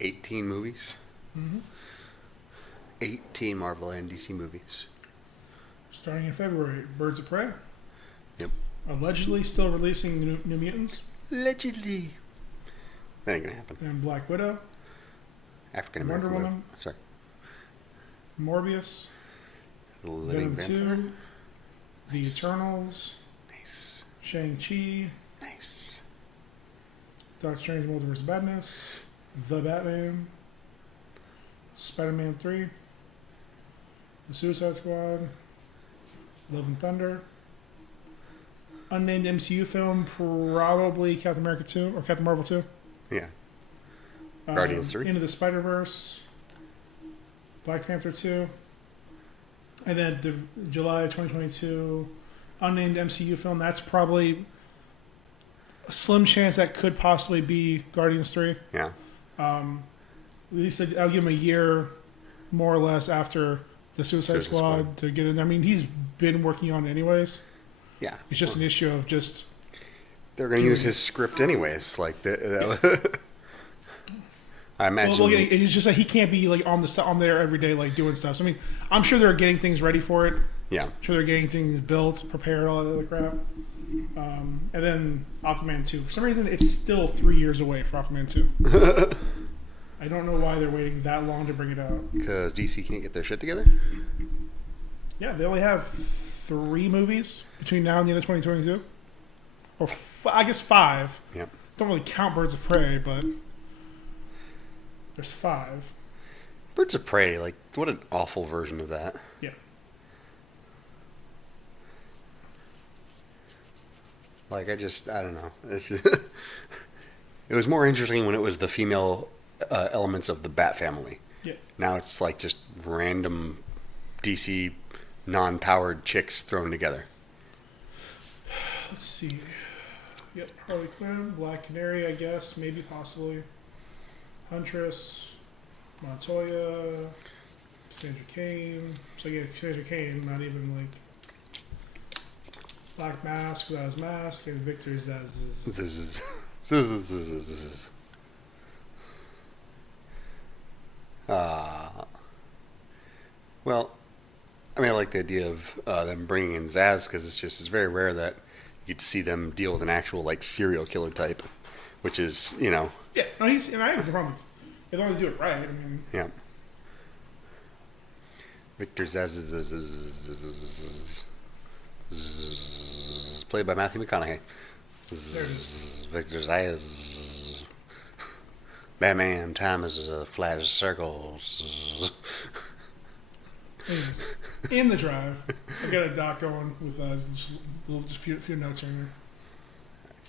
18 movies. Mm-hmm. 18 Marvel and DC movies. Starting in February, Birds of Prey. Yep. Allegedly still releasing New Mutants. Allegedly. That ain't gonna happen. And Black Widow. African American. Wonder Woman. Sorry. Morbius. Living Venom Vampire. 2. The Eternals. Nice. Shang-Chi. Nice. Doctor Strange Multiverse of Madness. The Batman. Spider-Man 3. The Suicide Squad. Love and Thunder. Unnamed MCU film, probably Captain America 2 or Captain Marvel 2. Yeah. Guardians 3. Into the Spider-Verse. Black Panther 2. And then the July 2022 unnamed MCU film. That's probably a slim chance that could possibly be Guardians 3. Yeah. At least I'll give him a year, more or less, after the Suicide Squad to get in there. I mean, he's been working on it anyways. Yeah. It's just an issue of just... They're going to use his script anyways. Like, I imagine... Well, it's just that he can't be like on there every day, like doing stuff. So, I mean, I'm sure they're getting things ready for it. Yeah. I'm sure they're getting things built, prepared, all that other crap. And then Aquaman 2. For some reason, it's still 3 years away for Aquaman 2. I don't know why they're waiting that long to bring it out. Because DC can't get their shit together? Yeah, they only have 3 movies between now and the end of 2022. Or I guess 5. Yep. Don't really count Birds of Prey, but there's 5. Birds of Prey, like, what an awful version of that. Yeah. Like, I don't know. It was more interesting when it was the female elements of the Bat family. Yeah. Now it's like just random DC non-powered chicks thrown together. Let's see. Yep, Harley Quinn, Black Canary, I guess, maybe, possibly. Huntress, Montoya, Sandra Kane. So yeah, Sandra Kane, not even like Black Mask without his mask, and Victor Zsasz. Well, I mean, I like the idea of them bringing in Zaz because it's very rare that you get to see them deal with an actual like serial killer type, which is Yeah, no, and I have no problem with as long as you do it right. I mean, yeah. Victor Zaz is played by Matthew McConaughey. Victor Zaz. Batman, time is a flat as circles. anyways, in the drive, I got a doc going with just a few notes in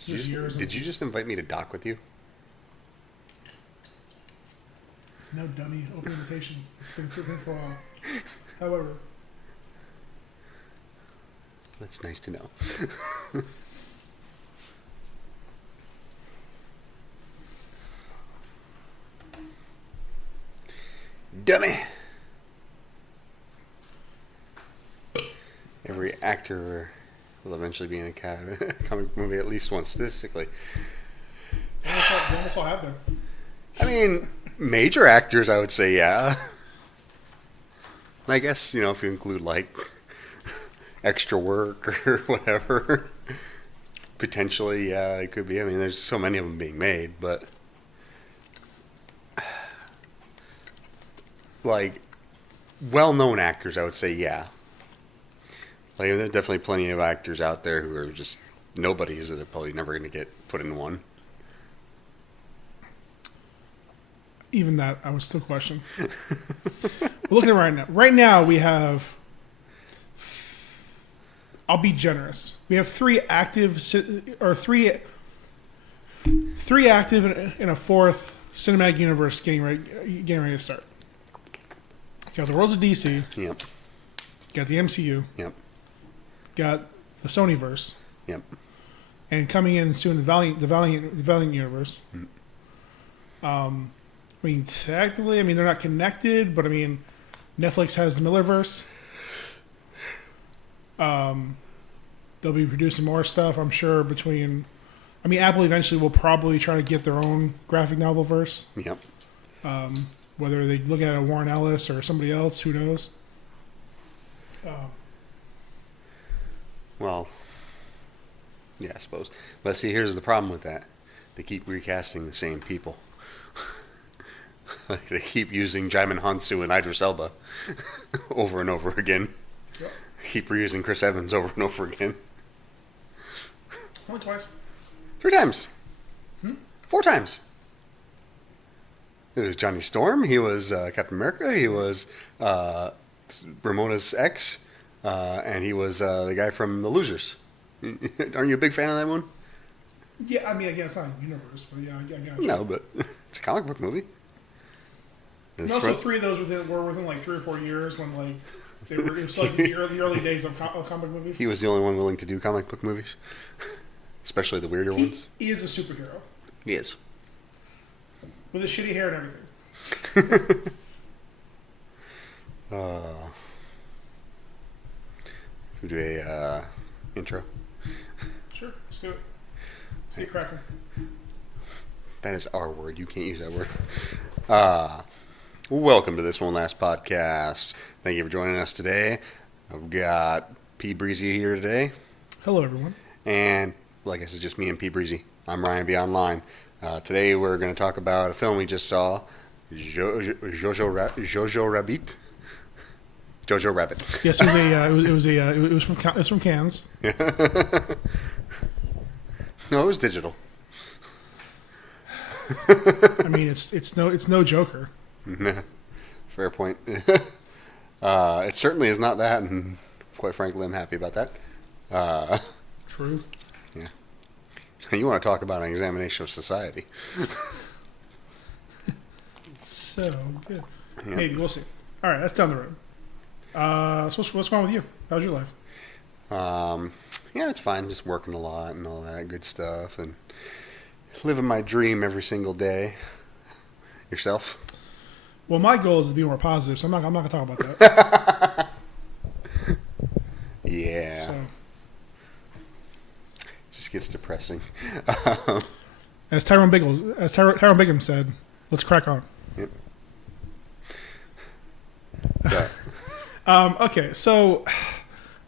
here. Did you just invite me to dock with you? No, dummy. Open invitation. It's been for a while. However, that's nice to know. Dummy. Every actor will eventually be in a comic movie at least once, statistically. they almost all have been. I mean, major actors, I would say, yeah. And I guess, if you include, like, extra work or whatever, potentially, yeah, it could be. I mean, there's so many of them being made, but... like, well-known actors, I would say, yeah. Like, there are definitely plenty of actors out there who are just nobodies that are probably never going to get put in one. Even that, I would still question. We're looking at it right now. Right now, we have... I'll be generous. We have 3 active... Or 3 active and a 4th cinematic universe getting ready to start. Got the Worlds of DC. Yep. Got the MCU. Yep. Got the Sonyverse. Yep. And coming in soon, the Valiant universe. I mean, technically, they're not connected, but I mean, Netflix has the Millerverse. They'll be producing more stuff, I'm sure, between... Apple eventually will probably try to get their own graphic novel verse. Yep. Whether they look at a Warren Ellis or somebody else, who knows? Well, yeah, I suppose. But see, here's the problem with that. They keep recasting the same people. Like, they keep using Jaimin Hansu and Idris Elba over and over again. Yep. Keep reusing Chris Evans over and over again. Only twice. 3 times. 4 times. It was Johnny Storm. He was Captain America. He was Ramona's ex. And he was the guy from The Losers. Aren't you a big fan of that one? Yeah, I mean, again, it's not a universe, but yeah, I got you. No, but it's a comic book movie. And also, 3 of those were within like 3 or 4 years when like they were. It was like the early days of comic movies. He was the only one willing to do comic book movies, especially the weirder ones. He is a superhero He is. with his shitty hair and everything. We do a intro. Sure, let's do it. See it cracking. That is our word. You can't use that word. Welcome to this one last podcast. Thank you for joining us today. I've got P. Breezy here today. Hello, everyone. And, well, I guess it's just me and P. Breezy. I'm Ryan B. Online. Today we're going to talk about a film we just saw, Jojo Rabbit. Jojo Rabbit. Yes, it was from Cannes. No, it was digital. I mean, it's no Joker. Fair point. It certainly is not that, and quite frankly, I'm happy about that. True. Yeah. You want to talk about an examination of society? So good. Yep. Maybe we'll see. All right, that's down the road. So what's going on with you? How's your life? Yeah, it's fine. Just working a lot and all that good stuff, and living my dream every single day. Yourself? Well, my goal is to be more positive, so I'm not going to talk about that. Yeah. So, Just gets depressing. as Tyrone Bigham said, let's crack on. Yep. Okay, so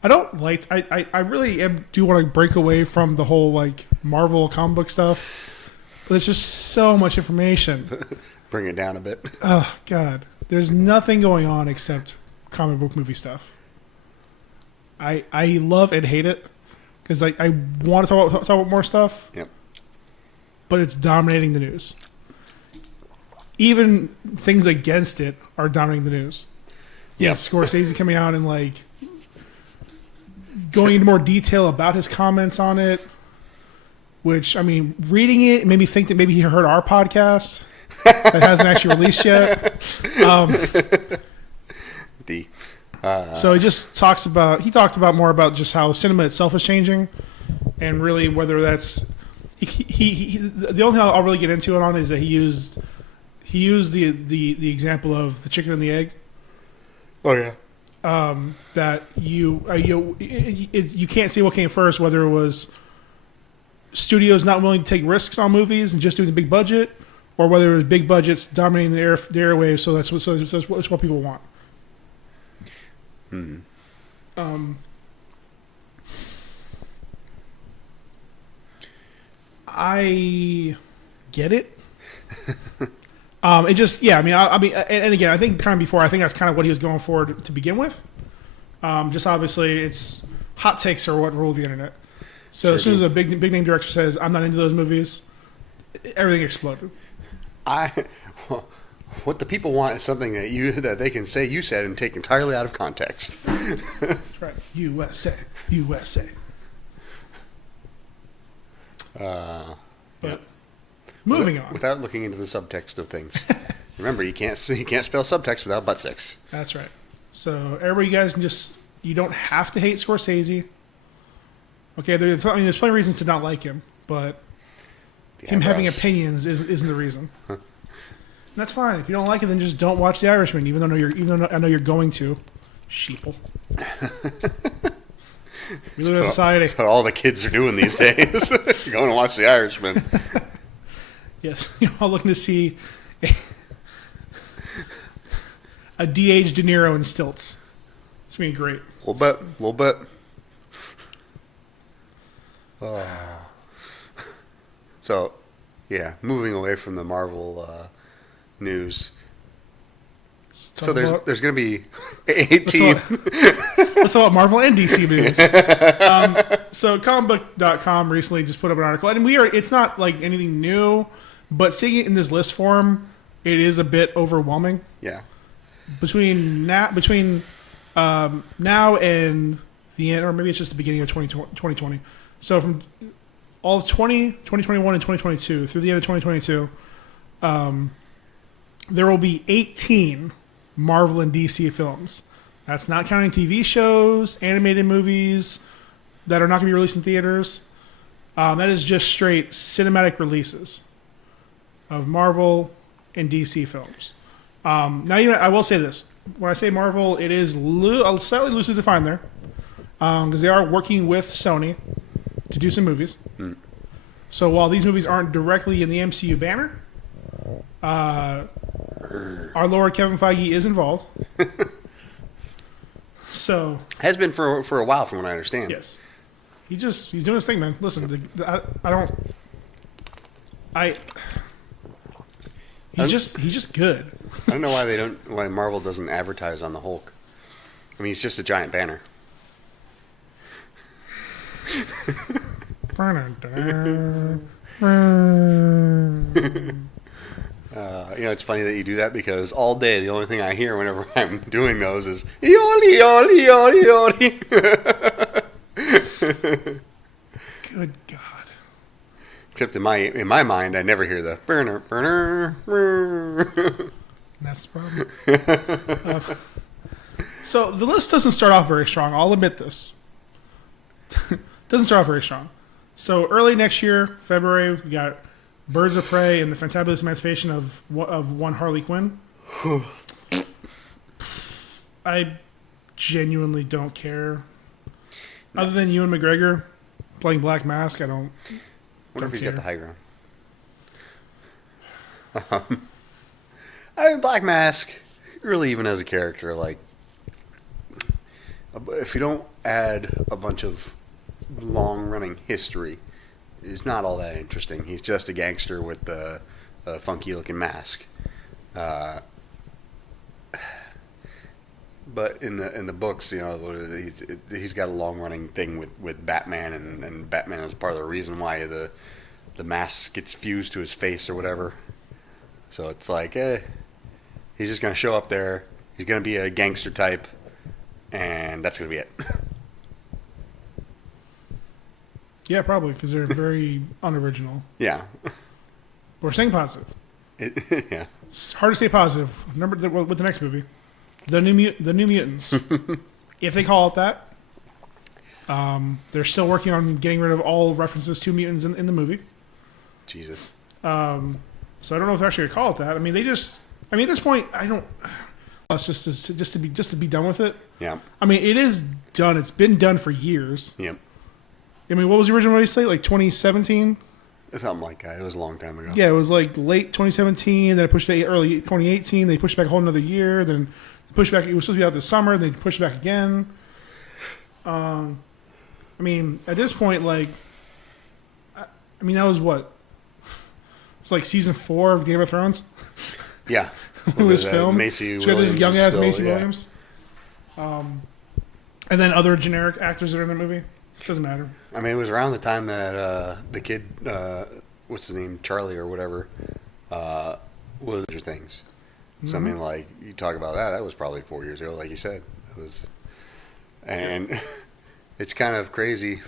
I don't like. I really do want to break away from the whole like Marvel comic book stuff, but there's just so much information. Bring it down a bit. Oh God, there's nothing going on except comic book movie stuff. I love and hate it because I want to talk about more stuff. Yep. But it's dominating the news. Even things against it are dominating the news. Yeah, Scorsese coming out and like going into more detail about his comments on it. Which, I mean, reading it made me think that maybe he heard our podcast that hasn't actually released yet. D. So he just talked about more about just how cinema itself is changing, and really whether that's he the only thing I'll really get into it on is that he used the example of the chicken and the egg. Oh yeah. That you can't see what came first, whether it was studios not willing to take risks on movies and just doing the big budget, or whether it was big budgets dominating the airwaves. So that's what people want. I get it. It just, yeah. I mean, and again, I think kind of before, I think that's kind of what he was going for to begin with. Just obviously, it's hot takes are what rule the internet. So Sure as soon do. as a big name director says, "I'm not into those movies," everything exploded. What the people want is something that they can say you said and take entirely out of context. That's right. USA. But moving on. Without looking into the subtext of things. Remember, you can't spell subtext without butt sex. That's right. So everybody, you guys can you don't have to hate Scorsese. Okay, there's plenty of reasons to not like him, but him having opinions isn't the reason. And that's fine. If you don't like it, then just don't watch The Irishman, even though I know you're going to. Sheeple. We live in a society. That's what all the kids are doing these days. Going to watch The Irishman. Yes, you're all looking to see a de-aged De Niro in stilts. It's going to be great. Little bit. Oh. So, yeah, moving away from the Marvel news. So there's going to be 18. Let's talk about Marvel and DC movies. So comicbook.com recently just put up an article, and it's not like anything new, but seeing it in this list form, it is a bit overwhelming. Yeah. Between now and the end, or maybe it's just the beginning of 2020. So from all of 2021 and 2022 through the end of 2022, there will be 18 Marvel and DC films. That's not counting TV shows, animated movies that are not going to be released in theaters. That is just straight cinematic releases of Marvel and DC films. Now, I will say this. When I say Marvel, it is slightly loosely defined there, because they are working with Sony to do some movies. Mm. So while these movies aren't directly in the MCU banner, our Lord Kevin Feige is involved. So has been for a while, from what I understand. Yes, he's doing his thing, man. Listen, he's just good. I don't know why Marvel doesn't advertise on the Hulk. I mean, he's just a giant banner. It's funny that you do that, because all day the only thing I hear whenever I'm doing those is yoli yoli yoli yoli. Good God! Except in my mind, I never hear the burner. That's the problem. So the list doesn't start off very strong. I'll admit this. Doesn't start off very strong. So early next year, February, we got Birds of Prey and the Fantabulous Emancipation of one Harley Quinn. I genuinely don't care. Other than Ewan McGregor playing Black Mask, I don't. What if he's got the high ground? I mean, Black Mask, really, even as a character, like, if you don't add a bunch of long-running history, is not all that interesting. He's just a gangster with a funky-looking mask. But in the books, he's got a long-running thing with Batman, and Batman is part of the reason why the mask gets fused to his face or whatever. So it's like, he's just going to show up there. He's going to be a gangster type, and that's going to be it. Yeah, probably, because they're very unoriginal. Yeah. We're staying positive. Yeah. It's hard to stay positive. Remember with the next movie, the New Mutants. If they call it that, they're still working on getting rid of all references to mutants in the movie. Jesus. So I don't know if they're actually gonna call it that. I mean, at this point, I don't. It's just to be done with it. Yeah. I mean, it is done. It's been done for years. Yep. I mean, what was the original release date? Like 2017? Something like that. It was a long time ago. Yeah, it was like late 2017. Then it pushed to early 2018. They pushed back a whole another year. Then pushed back. It was supposed to be out this summer. Then they pushed it back again. I mean, at this point, like, I mean, that was what? It's like season 4 of Game of Thrones. Yeah. It was filmed. Macy She Williams. This young ass Macy yeah. Williams. And then other generic actors that are in the movie. Doesn't matter. I mean, it was around the time that the kid, what's his name, Charlie or whatever, was Stranger Things. So I mean, like, you talk about that. That was probably 4 years ago, like you said. It was, and it's kind of crazy,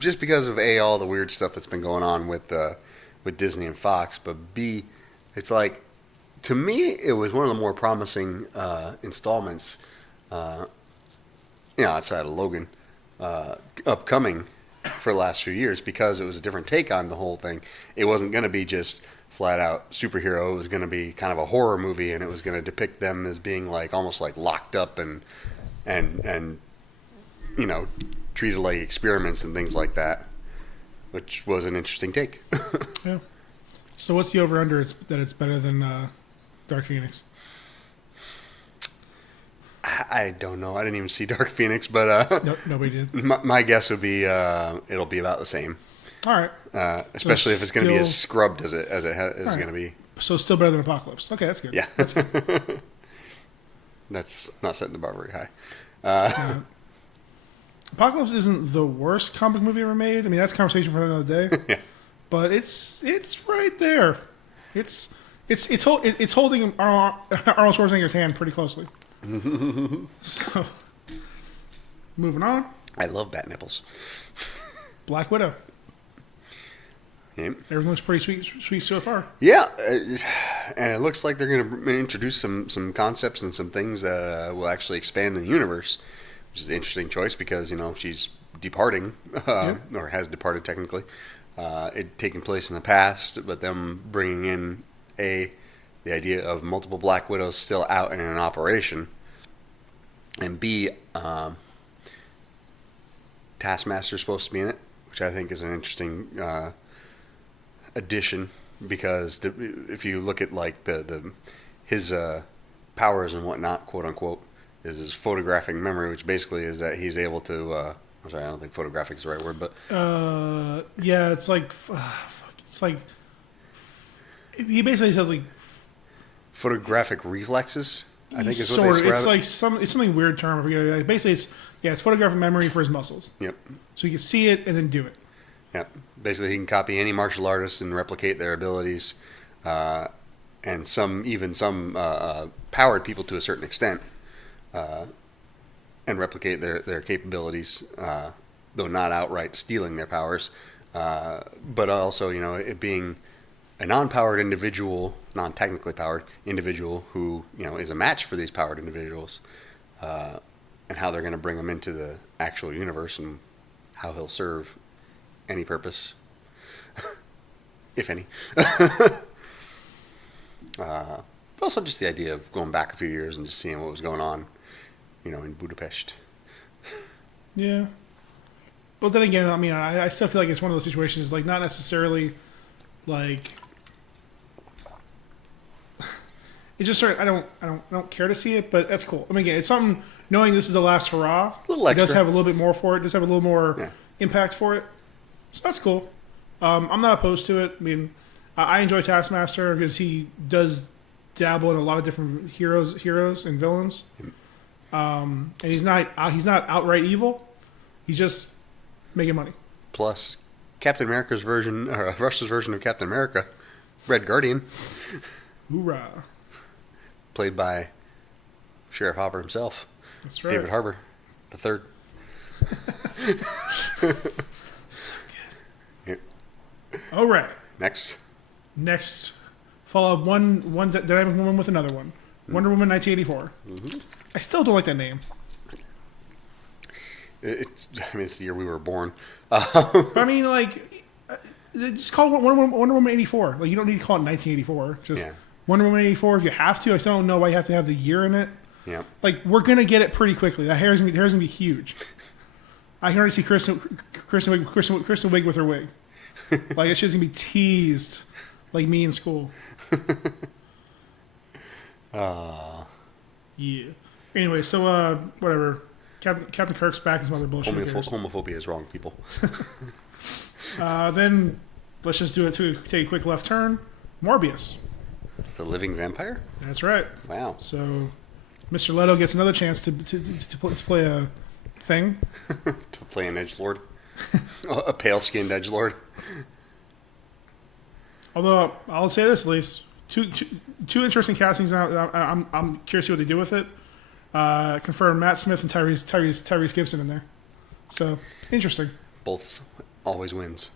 just because of all the weird stuff that's been going on with Disney and Fox, but B, it's like, to me, it was one of the more promising installments, outside of Logan. Upcoming for the last few years, because it was a different take on the whole thing. It wasn't going to be just flat out superhero. It was going to be kind of a horror movie, and it was going to depict them as being like almost like locked up and treated like experiments and things like that, which was an interesting take. Yeah. So what's the over under? That it's better than Dark Phoenix. I don't know. I didn't even see Dark Phoenix, but No, nobody did. my guess would be it'll be about the same. All right. Especially if it's going to be as still- scrubbed as it is right. going to be. So still better than Apocalypse. Okay, that's good. Yeah. That's good. That's not setting the bar very high. Apocalypse isn't the worst comic movie ever made. I mean, that's a conversation for another day. Yeah. But it's right there. It's holding Arnold Schwarzenegger's hand pretty closely. So, moving on. I love bat nipples. Black Widow. Yeah. Everything looks pretty sweet so far. Yeah, and it looks like they're going to introduce some concepts and some things that will actually expand the universe, which is an interesting choice because, she's departing, or has departed technically. It taking place in the past, but them bringing in, the idea of multiple Black Widows still out and in an operation, and B, Taskmaster's supposed to be in it, which I think is an interesting addition because if you look at like his powers and whatnot, quote unquote, is his photographic memory, which basically is that he's able to. I'm sorry, I don't think photographic is the right word, but yeah, it's like he basically says like photographic reflexes. I think is what sort they of. It's like it's something weird term. I forget. Basically, it's photographic memory for his muscles. Yep. So you can see it and then do it. Yep. Basically, he can copy any martial artist and replicate their abilities, and some powered people to a certain extent, and replicate their capabilities, though not outright stealing their powers, but also it being a non-powered individual, non-technically powered individual who is a match for these powered individuals, and how they're going to bring them into the actual universe and how he'll serve any purpose, if any. But also just the idea of going back a few years and just seeing what was going on, in Budapest. Yeah. But then again, I mean, I still feel like it's one of those situations, like not necessarily, like it's just sort of, I don't care to see it, but that's cool. I mean, again, it's something. Knowing this is the last hurrah, A little it does extra. have a little bit more for it. Does have a little more Yeah. impact for it. So that's cool. I'm not opposed to it. I mean, I enjoy Taskmaster because he does dabble in a lot of different heroes and villains. And he's not outright evil. He's just making money. Plus, Captain America's version, or Russia's version of Captain America, Red Guardian, Hoorah! played by Sheriff Hopper himself, That's right. David Harbour, the third. So good. Yeah. All right. Next, follow up one dynamic woman with another one. Wonder Woman 1984. Mm-hmm. I still don't like that name. it's the year we were born. I mean, like, just call it Wonder Woman 84. Like, you don't need to call it 1984. Just Yeah. Wonder Woman 84 if you have to. I still don't know why you have to have the year in it. Yeah. Like, we're gonna get it pretty quickly. That hair's gonna be huge. I can already see Kristen Wiig with her wig. Like, it's just gonna be teased, like me in school. Yeah. Anyway, so whatever. Captain Kirk's back and some other bullshit. Who cares? Homophobia is wrong, people. Then let's just take a quick left turn. Morbius. The living vampire? That's right. Wow. So, Mr. Leto gets another chance to play a thing. To play an edgelord. A pale-skinned edgelord. Although I'll say this at least, two interesting castings. I'm curious to see what they do with it. Confirmed Matt Smith and Tyrese Gibson in there. So interesting. Both always wins.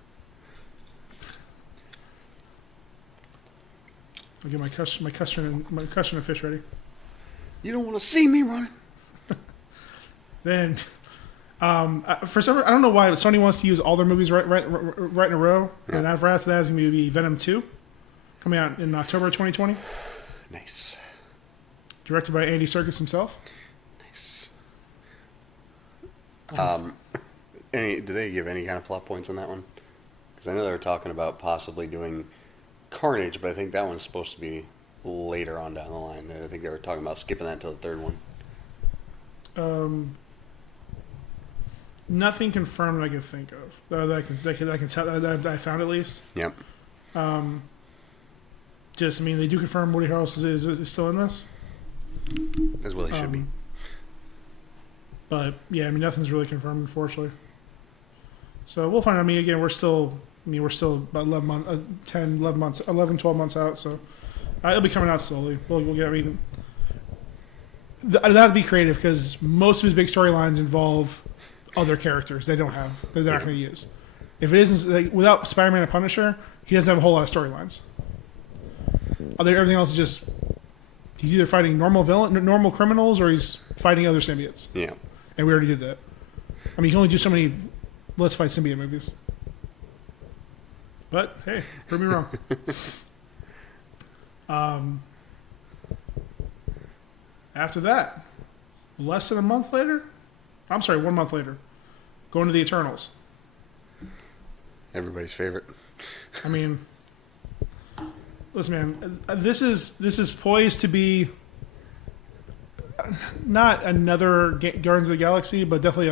I'll get my custom and fish ready. You don't want to see me running. Then, for some, I don't know why Sony wants to use all their movies right in a row. Yeah. And after that is going to be Venom 2, coming out in October 2020, Nice. directed by Andy Serkis himself. Nice. Do they give any kind of plot points on that one? Because I know they were talking about possibly doing Carnage, but I think that one's supposed to be later on down the line. I think they were talking about skipping that to the third one. Nothing confirmed that I can think of. That I can tell that I found at least. Yep. Just, I mean, they do confirm Woody Harrelson is still in this. As well he should be. But yeah, I mean, nothing's really confirmed, unfortunately. So we'll find out. I mean, again, we're still about 12 months out. So it'll be coming out slowly. We'll get. I mean, that'd be creative because most of his big storylines involve other characters they're not going to use. If it isn't like, without Spider-Man and Punisher, he doesn't have a whole lot of storylines. Everything else is just he's either fighting normal criminals, or he's fighting other symbiotes. Yeah. And we already did that. I mean, you can only do so many Let's Fight Symbiote movies. But hey, prove me wrong. After that, less than a month later, 1 month later, going to the Eternals. Everybody's favorite. I mean, listen, man, this is poised to be not another Guardians of the Galaxy, but definitely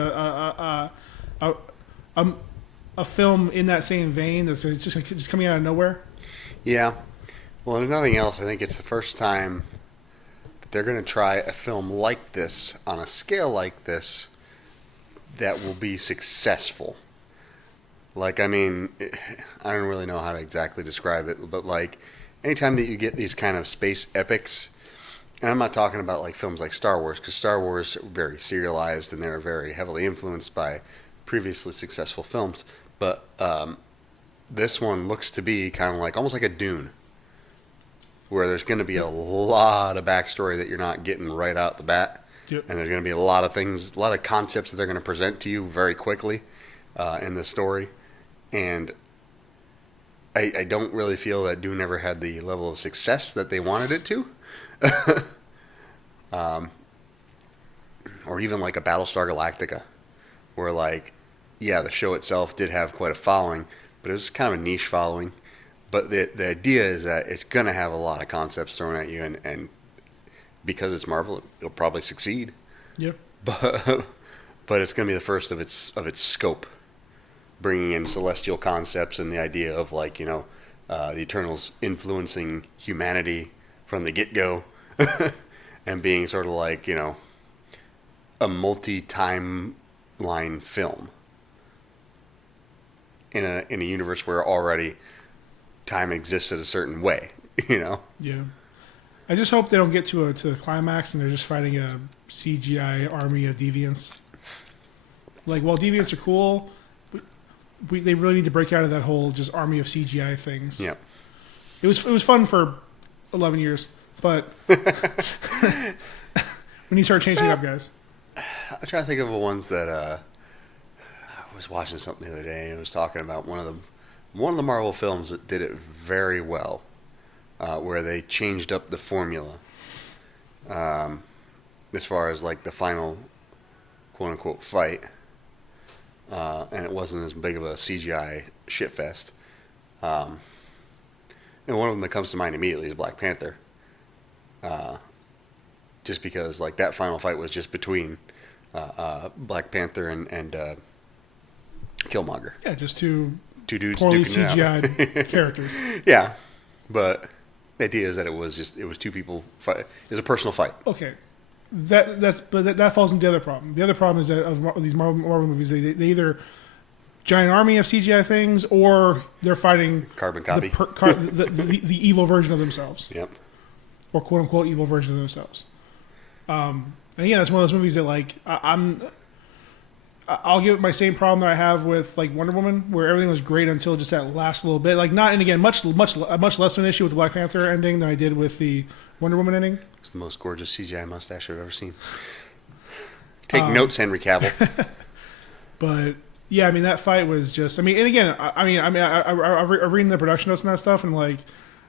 a film in that same vein that's just coming out of nowhere. Yeah. Well, and if nothing else, I think it's the first time that they're going to try a film like this on a scale like this that will be successful. Like, I mean, I don't really know how to exactly describe it, but like, anytime that you get these kind of space epics, and I'm not talking about like films like Star Wars, because Star Wars are very serialized and they're very heavily influenced by previously successful films, but this one looks to be kind of like almost like a Dune, where there's going to be a lot of backstory that you're not getting right out the bat. Yep. And there's going to be a lot of things, a lot of concepts that they're going to present to you very quickly in the story. And I don't really feel that Dune ever had the level of success that they wanted it to. Or even like a Battlestar Galactica, where like, yeah, the show itself did have quite a following, but it was kind of a niche following. But the idea is that it's going to have a lot of concepts thrown at you, and because it's Marvel, it'll probably succeed. Yep. But it's going to be the first of its scope, bringing in celestial concepts and the idea of like, you know, the Eternals influencing humanity from the get-go, and being sort of like, you know, a multi-timeline film in a universe where already time exists in a certain way, you know. Yeah. I just hope they don't get to the climax and they're just fighting a CGI army of deviants. Like, while deviants are cool, they really need to break out of that whole just army of CGI things. Yeah. It was fun for 11 years, but we need to start changing it up, guys. I'm trying to think of the ones that I was watching something the other day, and it was talking about one of the Marvel films that did it very well, where they changed up the formula as far as like the final quote unquote fight, and it wasn't as big of a CGI shitfest. And one of them that comes to mind immediately is Black Panther. Just because like that final fight was just between Black Panther and Killmonger. Yeah, just two dudes poorly duking it out. CGI'd characters. Yeah, but the idea is that it was two people fight. It was a personal fight. Okay, that falls into the other problem. The other problem is that of these Marvel movies, they either giant army of CGI things, or they're fighting Carbon copy. the evil version of themselves. Yep. Or quote unquote evil version of themselves. And again, that's one of those movies that like I'll give it my same problem that I have with like Wonder Woman, where everything was great until just that last little bit. Like not, and again, much less of an issue with the Black Panther ending than I did with the Wonder Woman ending. It's the most gorgeous CGI mustache I've ever seen. Take notes, Henry Cavill. But yeah, I mean that fight was just. I mean, and again, I reading the production notes and that stuff, and like,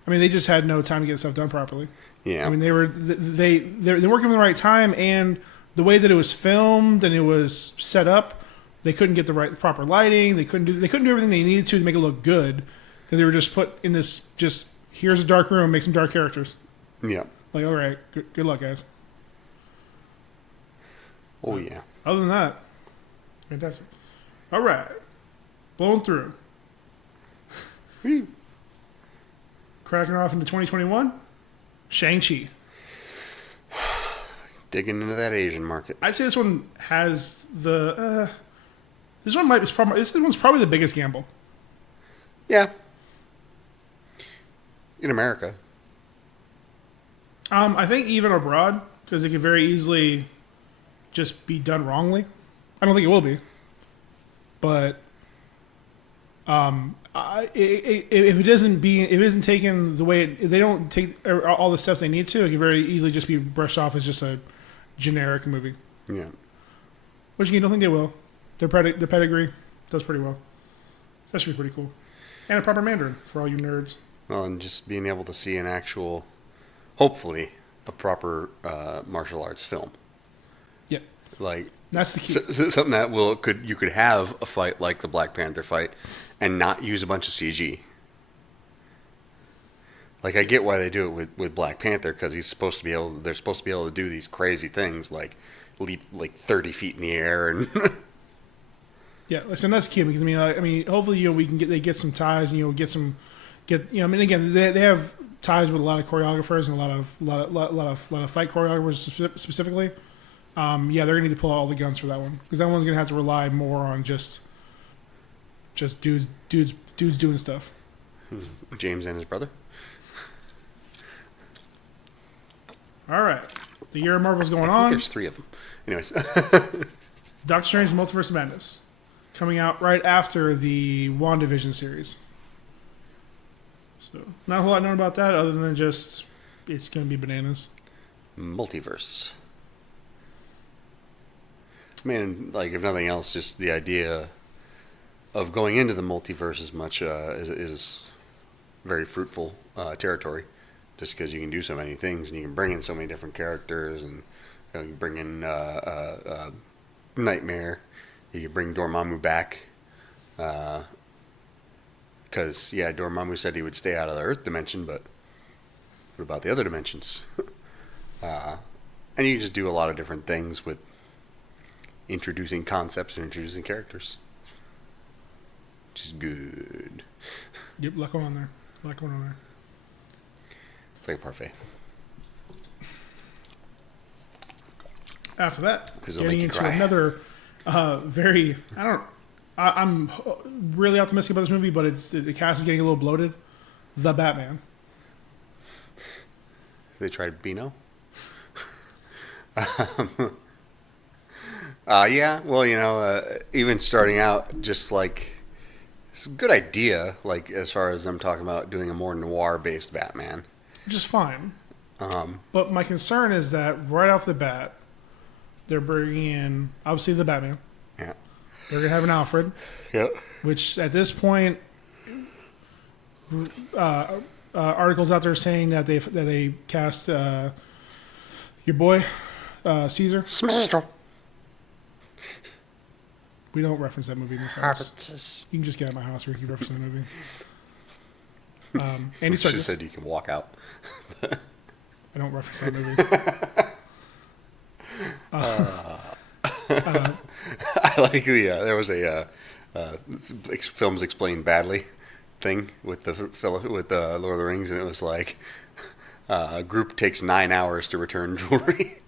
I mean, they just had no time to get stuff done properly. Yeah. I mean, they're working in the right time, and the way that it was filmed and it was set up, they couldn't get the proper lighting. They couldn't do everything they needed to make it look good, because they were just put in this here's a dark room, make some dark characters. Yeah. Like, all right, good luck, guys. Oh, yeah. Other than that, fantastic. All right. Blowing through. Whee. Cracking off into 2021. Shang-Chi. Digging into that Asian market. I'd say this one has the. This one's probably the biggest gamble. Yeah. In America. I think even abroad, because it could very easily just be done wrongly. I don't think it will be, but if it isn't taken the way if they don't take all the steps they need to, it could very easily just be brushed off as just a generic movie. Yeah. Which you don't think they will. Their pedigree does pretty well. That should be pretty cool, and a proper Mandarin for all you nerds. Well, and just being able to see an actual, hopefully, a proper martial arts film. Yep. Like That's the key. something that you could have a fight like the Black Panther fight, and not use a bunch of CG. Like I get why they do it with Black Panther because they're supposed to be able to do these crazy things like leap like 30 feet in the air and. Yeah, listen, that's key because hopefully we can get some ties and again they have ties with a lot of choreographers and a lot of fight choreographers specifically. They're gonna need to pull out all the guns for that one because that one's gonna have to rely more on just dudes doing stuff. James and his brother. All right, the year of Marvel's going I think on. there's 3 of them. Anyways. Doctor Strange: Multiverse of Madness coming out right after the WandaVision series. So not a whole lot known about that other than just it's gonna be bananas. Multiverse. I mean, like if nothing else, just the idea of going into the multiverse is very fruitful territory. Just because you can do so many things and you can bring in so many different characters and you can bring in Nightmare, you can bring Dormammu back. Because Dormammu said he would stay out of the Earth dimension, but what about the other dimensions? And you can just do a lot of different things with introducing concepts and introducing characters, which is good. Yep, luck on there. It's like a parfait. After that, Because it'll getting make you into cry. another I'm really optimistic about this movie, but the cast is getting a little bloated. The Batman. They tried Beano. Even starting out, just like it's a good idea. Like as far as I'm talking about doing a more noir-based Batman. Which is fine. But my concern is that right off the bat, they're bringing in, obviously, the Batman. Yeah. They're going to have an Alfred. Yep. Which, at this point, articles out there saying that they cast your boy, Caesar. Smeagol. We don't reference that movie in this house. You can just get out of my house where you reference that movie. Andy Should have Serkis. said you can walk out. I don't reference that movie. I like there was a films explained badly thing with the fellow with Lord of the Rings, and it was like a group takes 9 hours to return jewelry.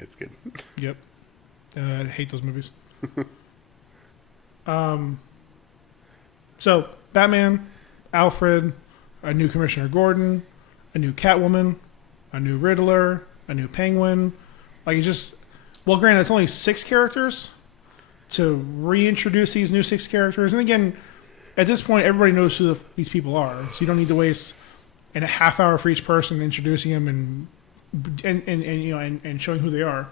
It's good. Yep. I hate those movies. So, Batman, Alfred, a new Commissioner Gordon, a new Catwoman, a new Riddler, a new Penguin. Like, it's just... Well, granted, it's only 6 characters to reintroduce these new 6 characters. And again, at this point, everybody knows who these people are. So you don't need to waste a half hour for each person introducing them and showing who they are.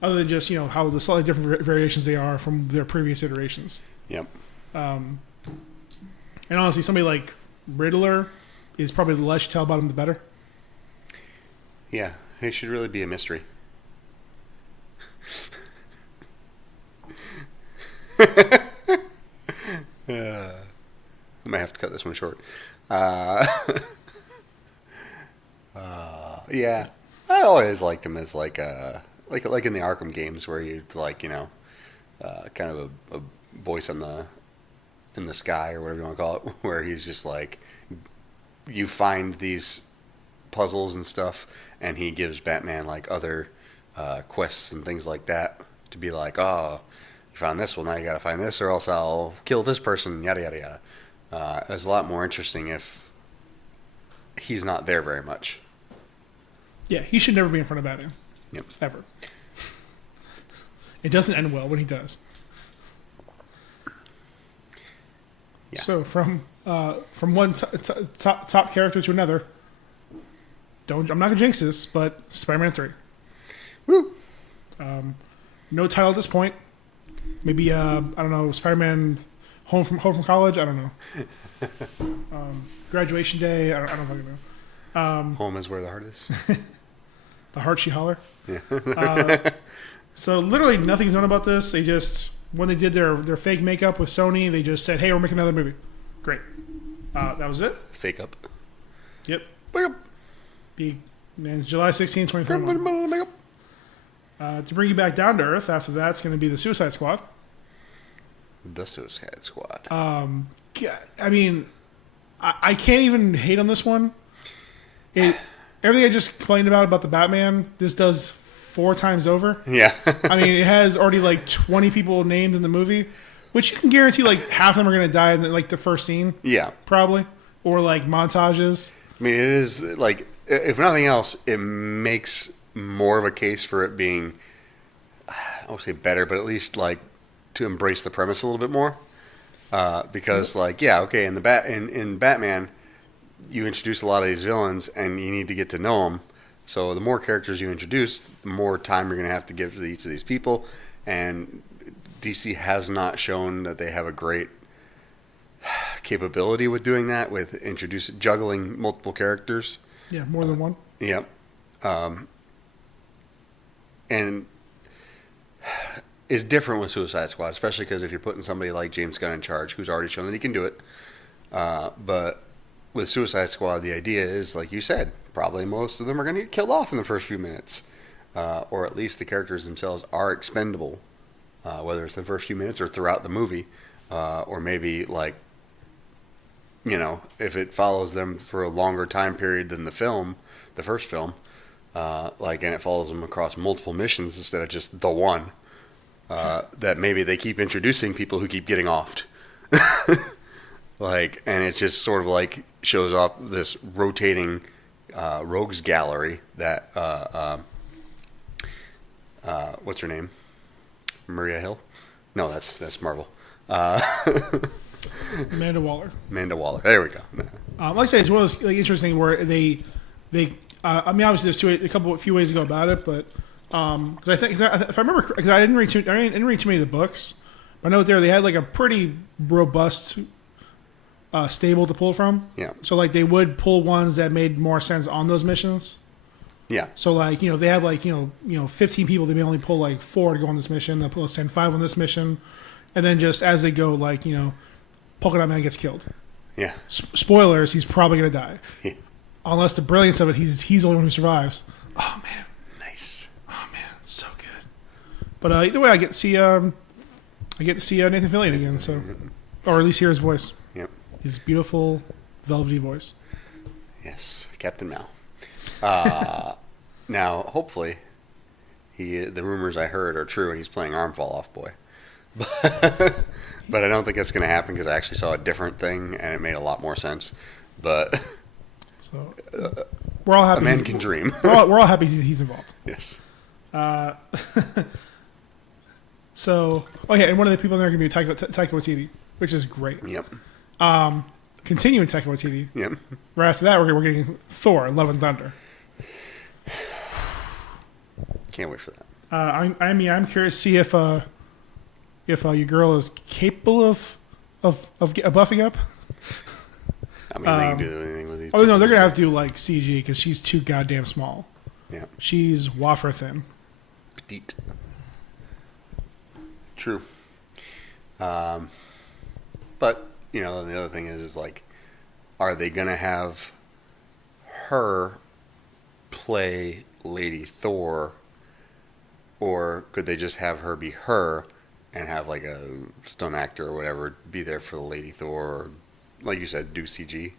Other than just, how the slightly different variations they are from their previous iterations. Yep. And honestly, somebody like Riddler is probably the less you tell about him, the better. Yeah, it should really be a mystery. I might have to cut this one short. Yeah. I always liked him as like in the Arkham games where you like kind of a voice in the sky or whatever you want to call it, where he's just like you find these puzzles and stuff, and he gives Batman like other quests and things like that to be like, oh, you found this, well now you got to find this, or else I'll kill this person, yada yada yada. It's a lot more interesting if he's not there very much. Yeah, he should never be in front of Batman. Yep. Ever. It doesn't end well when he does. Yeah. So from one top character to another. I'm not gonna jinx this, but Spider-Man 3. Woo. No title at this point. Maybe I don't know. Spider-Man home from college. I don't know. Graduation day. I don't fucking know. Home is where the heart is. The heart she holler. Yeah. So literally nothing's known about this. They just when they did their fake makeup with Sony, they just said, "Hey, we're making another movie." Great. That was it. Fake up. Yep. Fake up. Man, July 16, 2021. To bring you back down to earth, after that, it's going to be the Suicide Squad. The Suicide Squad. I mean, I can't even hate on this one. Everything I just complained about the Batman, this does 4 times over. Yeah. I mean, it has already like 20 people named in the movie, which you can guarantee like half of them are going to die in the first scene. Yeah. Probably. Or like montages. I mean, it is like, if nothing else, it makes more of a case for it being, I won't say better, but at least like to embrace the premise a little bit more. Because like, yeah, okay, in Batman, you introduce a lot of these villains and you need to get to know them. So the more characters you introduce, the more time you're going to have to give to each of these people. And DC has not shown that they have a great capability with doing that, with juggling multiple characters. Yeah, more than one. Yep. And is different with Suicide Squad, especially because if you're putting somebody like James Gunn in charge, who's already shown that he can do it. But with Suicide Squad, the idea is, like you said, probably most of them are going to get killed off in the first few minutes. Or at least the characters themselves are expendable, whether it's the first few minutes or throughout the movie. Or maybe, like, if it follows them for a longer time period than the first film, and it follows them across multiple missions instead of just the one, that maybe they keep introducing people who keep getting offed. And it just sort of like shows off this rotating rogues gallery that what's her name? Maria Hill? No, that's Marvel. Amanda Waller. Amanda Waller. There we go. Like I say, it's one of those like interesting where they I mean, obviously there's a few ways to go about it, but because if I remember, because I didn't read too many of the books, but I know they had like a pretty robust stable to pull from. Yeah. So like they would pull ones that made more sense on those missions. Yeah. So like they have like 15 people, they may only pull like 4 to go on this mission. They'll send 5 on this mission, and then just as they go, like Polka Dot Man gets killed. Yeah. Spoilers: he's probably gonna die. Yeah. Unless the brilliance of it, he's the only one who survives. Oh man. Nice. Oh man, so good. But either way, I get to see Nathan Fillion again, so or at least hear his voice. Yep. His beautiful, velvety voice. Yes, Captain Mal. Now, hopefully, the rumors I heard are true, and he's playing Arm Fall Off Boy. But I don't think that's going to happen because I actually saw a different thing, and it made a lot more sense. But so we're all happy. A man can dream. We're all happy he's involved. Yes. So, and one of the people there are going to be Taika Waititi, which is great. Yep. Continuing Taika Waititi. Yep. Right after that, we're getting Thor: Love and Thunder. Can't wait for that. I'm curious to see if your girl is capable of buffing up. I mean, they can do anything with these. Oh no, they're gonna have to do like CG because she's too goddamn small. Yeah. She's wafer thin. Petite. True. But the other thing is like, are they gonna have her play Lady Thor, or could they just have her be her and have like a stunt actor or whatever be there for the Lady Thor, or like you said, do CG?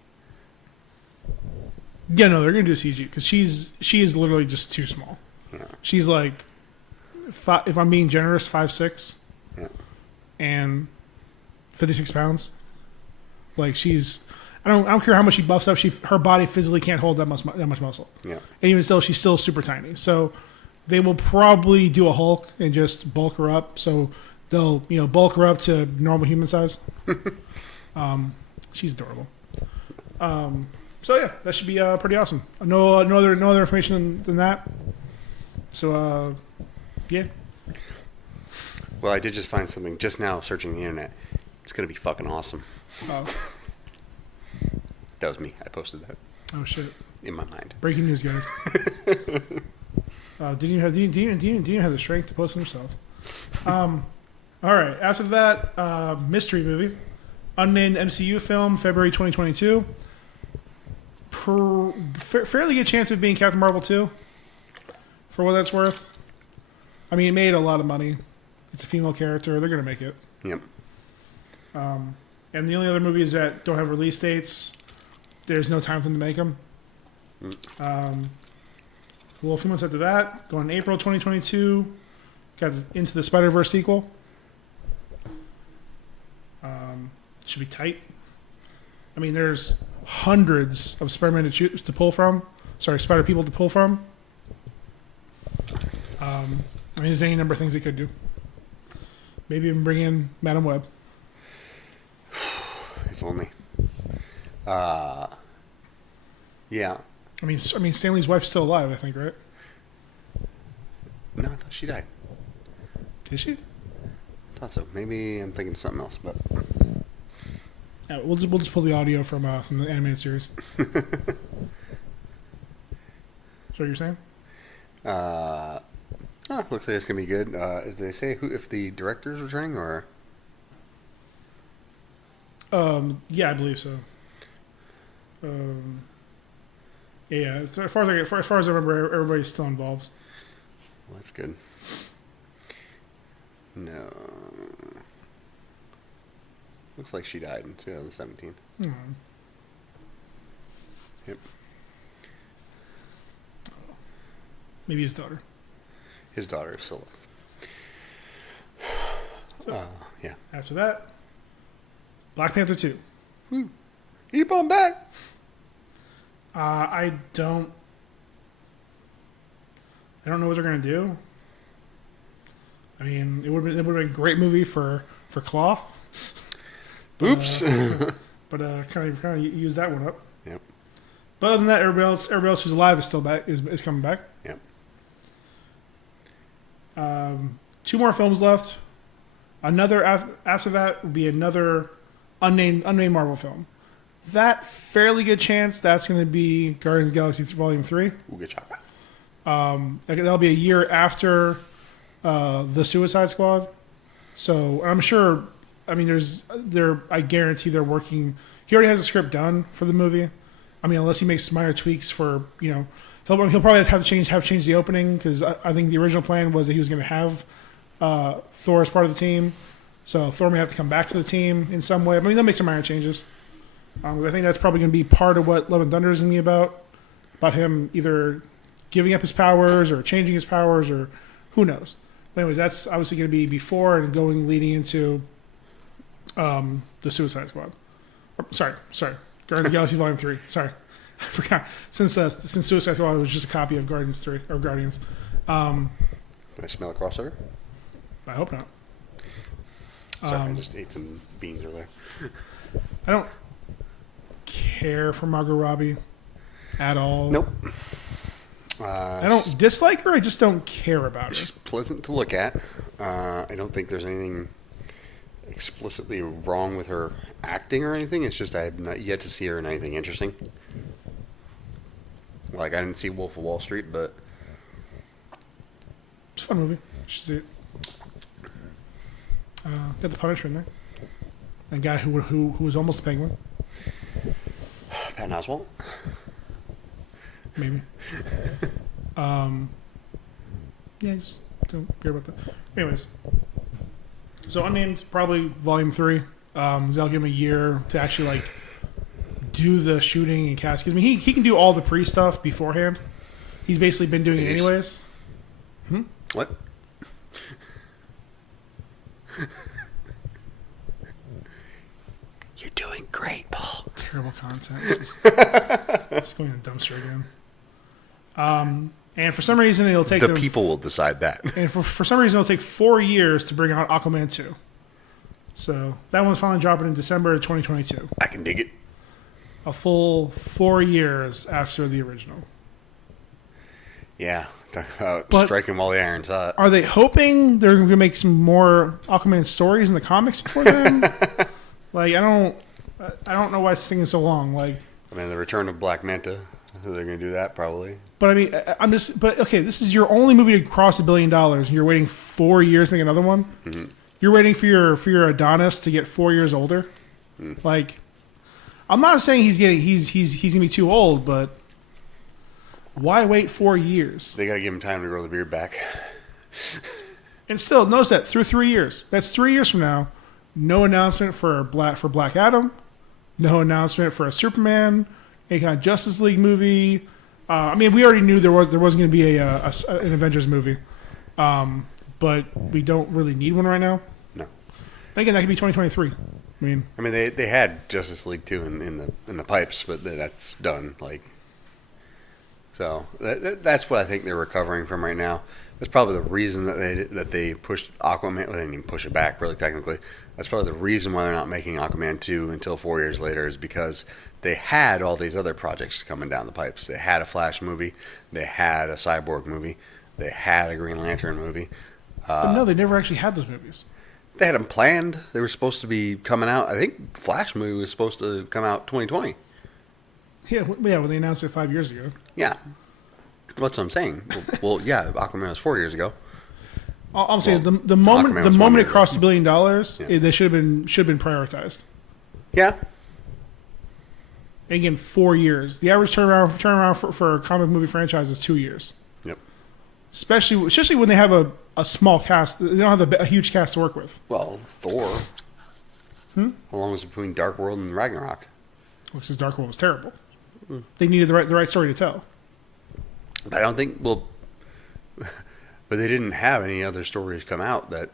Yeah, no, they're gonna do CG because she is literally just too small. Yeah. She's like, if I'm being generous, 5'6", Yeah. and 56 pounds. Like she's, I don't care how much she buffs up. Her body physically can't hold that much muscle. Yeah. And even still, she's still super tiny. So they will probably do a Hulk and just bulk her up. So they'll bulk her up to normal human size. She's adorable. So yeah, that should be pretty awesome. No other information than that. So yeah. Well, I did just find something just now searching the internet. It's gonna be fucking awesome. That was me. I posted that Oh shit! in my mind. Breaking news, guys. Didn't you have the strength to post it himself? All right. After that, mystery movie, unnamed MCU film, February 2022. Fairly good chance of being Captain Marvel 2, for what that's worth. I mean, it made a lot of money. It's a female character. They're gonna make it. Yep. And the only other movies that don't have release dates, there's no time for them to make them. Well, a few months after that, going April 2022, got Into the Spider-Verse sequel. Should be tight. I mean, there's hundreds of Spider-Man to pull from. Sorry, Spider people to pull from. I mean, there's any number of things they could do. Maybe even bring in Madam Web. If only. Yeah. I mean, Stanley's wife's still alive, I think, right? No, I thought she died. Did she? Thought so. Maybe I'm thinking of something else, but Yeah, we'll just pull the audio from the animated series. Is that what you're saying? looks like it's gonna be good. Did they say if the director's returning or? Yeah, I believe so. Yeah. As far as I remember, everybody's still involved. Well, that's good. No. Looks like she died in 2017. Yep. Maybe his daughter. His daughter is still alive. So, yeah. After that, Black Panther 2. Keep on back. I don't know what they're gonna do. I mean, it would have been a great movie for Claw. Oops. But kind of use that one up. Yep. But other than that, everybody else who's alive is still back. Is coming back. Yep. 2 more films left. After that will be another unnamed Marvel film. That fairly good chance that's going to be Guardians of the Galaxy Volume 3. We'll get chopper. That'll be a year after the Suicide Squad. So I'm sure. I mean, I guarantee they're working. He already has a script done for the movie. I mean, unless he makes minor tweaks for he'll probably have to change the opening because I think the original plan was that he was going to have Thor as part of the team. So Thor may have to come back to the team in some way. I mean, they'll make some minor changes. I think that's probably going to be part of what Love and Thunder is going to be about him either giving up his powers or changing his powers or who knows. But anyways, that's obviously going to be before and leading into the Suicide Squad. Sorry, Guardians of the Galaxy Volume 3. Sorry, I forgot. Since Suicide Squad was just a copy of Guardians 3 or Guardians. Do I smell a crossover? I hope not. Sorry, I just ate some beans earlier. I don't care for Margot Robbie at all. Nope. I don't dislike her. I just don't care about her. She's pleasant to look at. I don't think there's anything explicitly wrong with her acting or anything. It's just I have not yet to see her in anything interesting. Like I didn't see Wolf of Wall Street, but it's a fun movie. You should see it. Got the Punisher in there. A guy who was almost a penguin. Patton Oswalt. Maybe. Yeah, just don't care about that. Anyways, so Unnamed probably volume 3. They'll give him a year to actually like do the shooting and cast. I mean, he can do all the pre stuff beforehand. He's basically been doing it anyways. What? You're doing great, Paul. Terrible content. Just going in the dumpster again. And for some reason, it'll take The them people will decide that. And for some reason, it'll take 4 years to bring out Aquaman 2. So that one's finally dropping in December of 2022. I can dig it. A full 4 years after the original. Yeah. Talk about But- striking while the iron's hot. Are they hoping they're going to make some more Aquaman stories in the comics before then? Like, I don't know why it's taking so long. Like, I mean, the return of Black Manta. They're going to do that probably. but I mean, but okay, this is your only movie to cross $1 billion, and you're waiting 4 years to make another one. Mm-hmm. You're waiting for your Adonis to get 4 years older. Like, I'm not saying he's gonna be too old, but why wait 4 years? They got to give him time to grow the beard back. And still, notice that through 3 years. That's 3 years from now. No announcement for Black Adam. No announcement for a Superman. Any kind of Justice League movie. I mean, we already knew there wasn't going to be an Avengers movie, but we don't really need one right now. No. And again, that could be 2023. I mean, they had Justice League 2 in the pipes, but that's done. Like, so that's what I think they're recovering from right now. That's probably the reason that they pushed Aquaman. Well, they didn't even push it back, really, technically. That's probably the reason why they're not making Aquaman 2 until 4 years later, is because they had all these other projects coming down the pipes. They had a Flash movie. They had a Cyborg movie. They had a Green Lantern movie. but no, they never actually had those movies. They had them planned. They were supposed to be coming out. I think Flash movie was supposed to come out 2020. Yeah, when they announced it 5 years ago. Yeah. That's what I'm saying. Well, yeah, Aquaman was 4 years ago. All I'm saying is the moment Aquaman was 1 year it crossed $1 billion, Yeah. they should have been prioritized. Yeah. And again, 4 years. The average turnaround for a comic movie franchise is 2 years. Yep. Especially when they have a small cast. They don't have a huge cast to work with. Well, Thor. How long was it between Dark World and Ragnarok? Which is Dark World was terrible. They needed the right story to tell. But I don't think, well, but they didn't have any other stories come out that,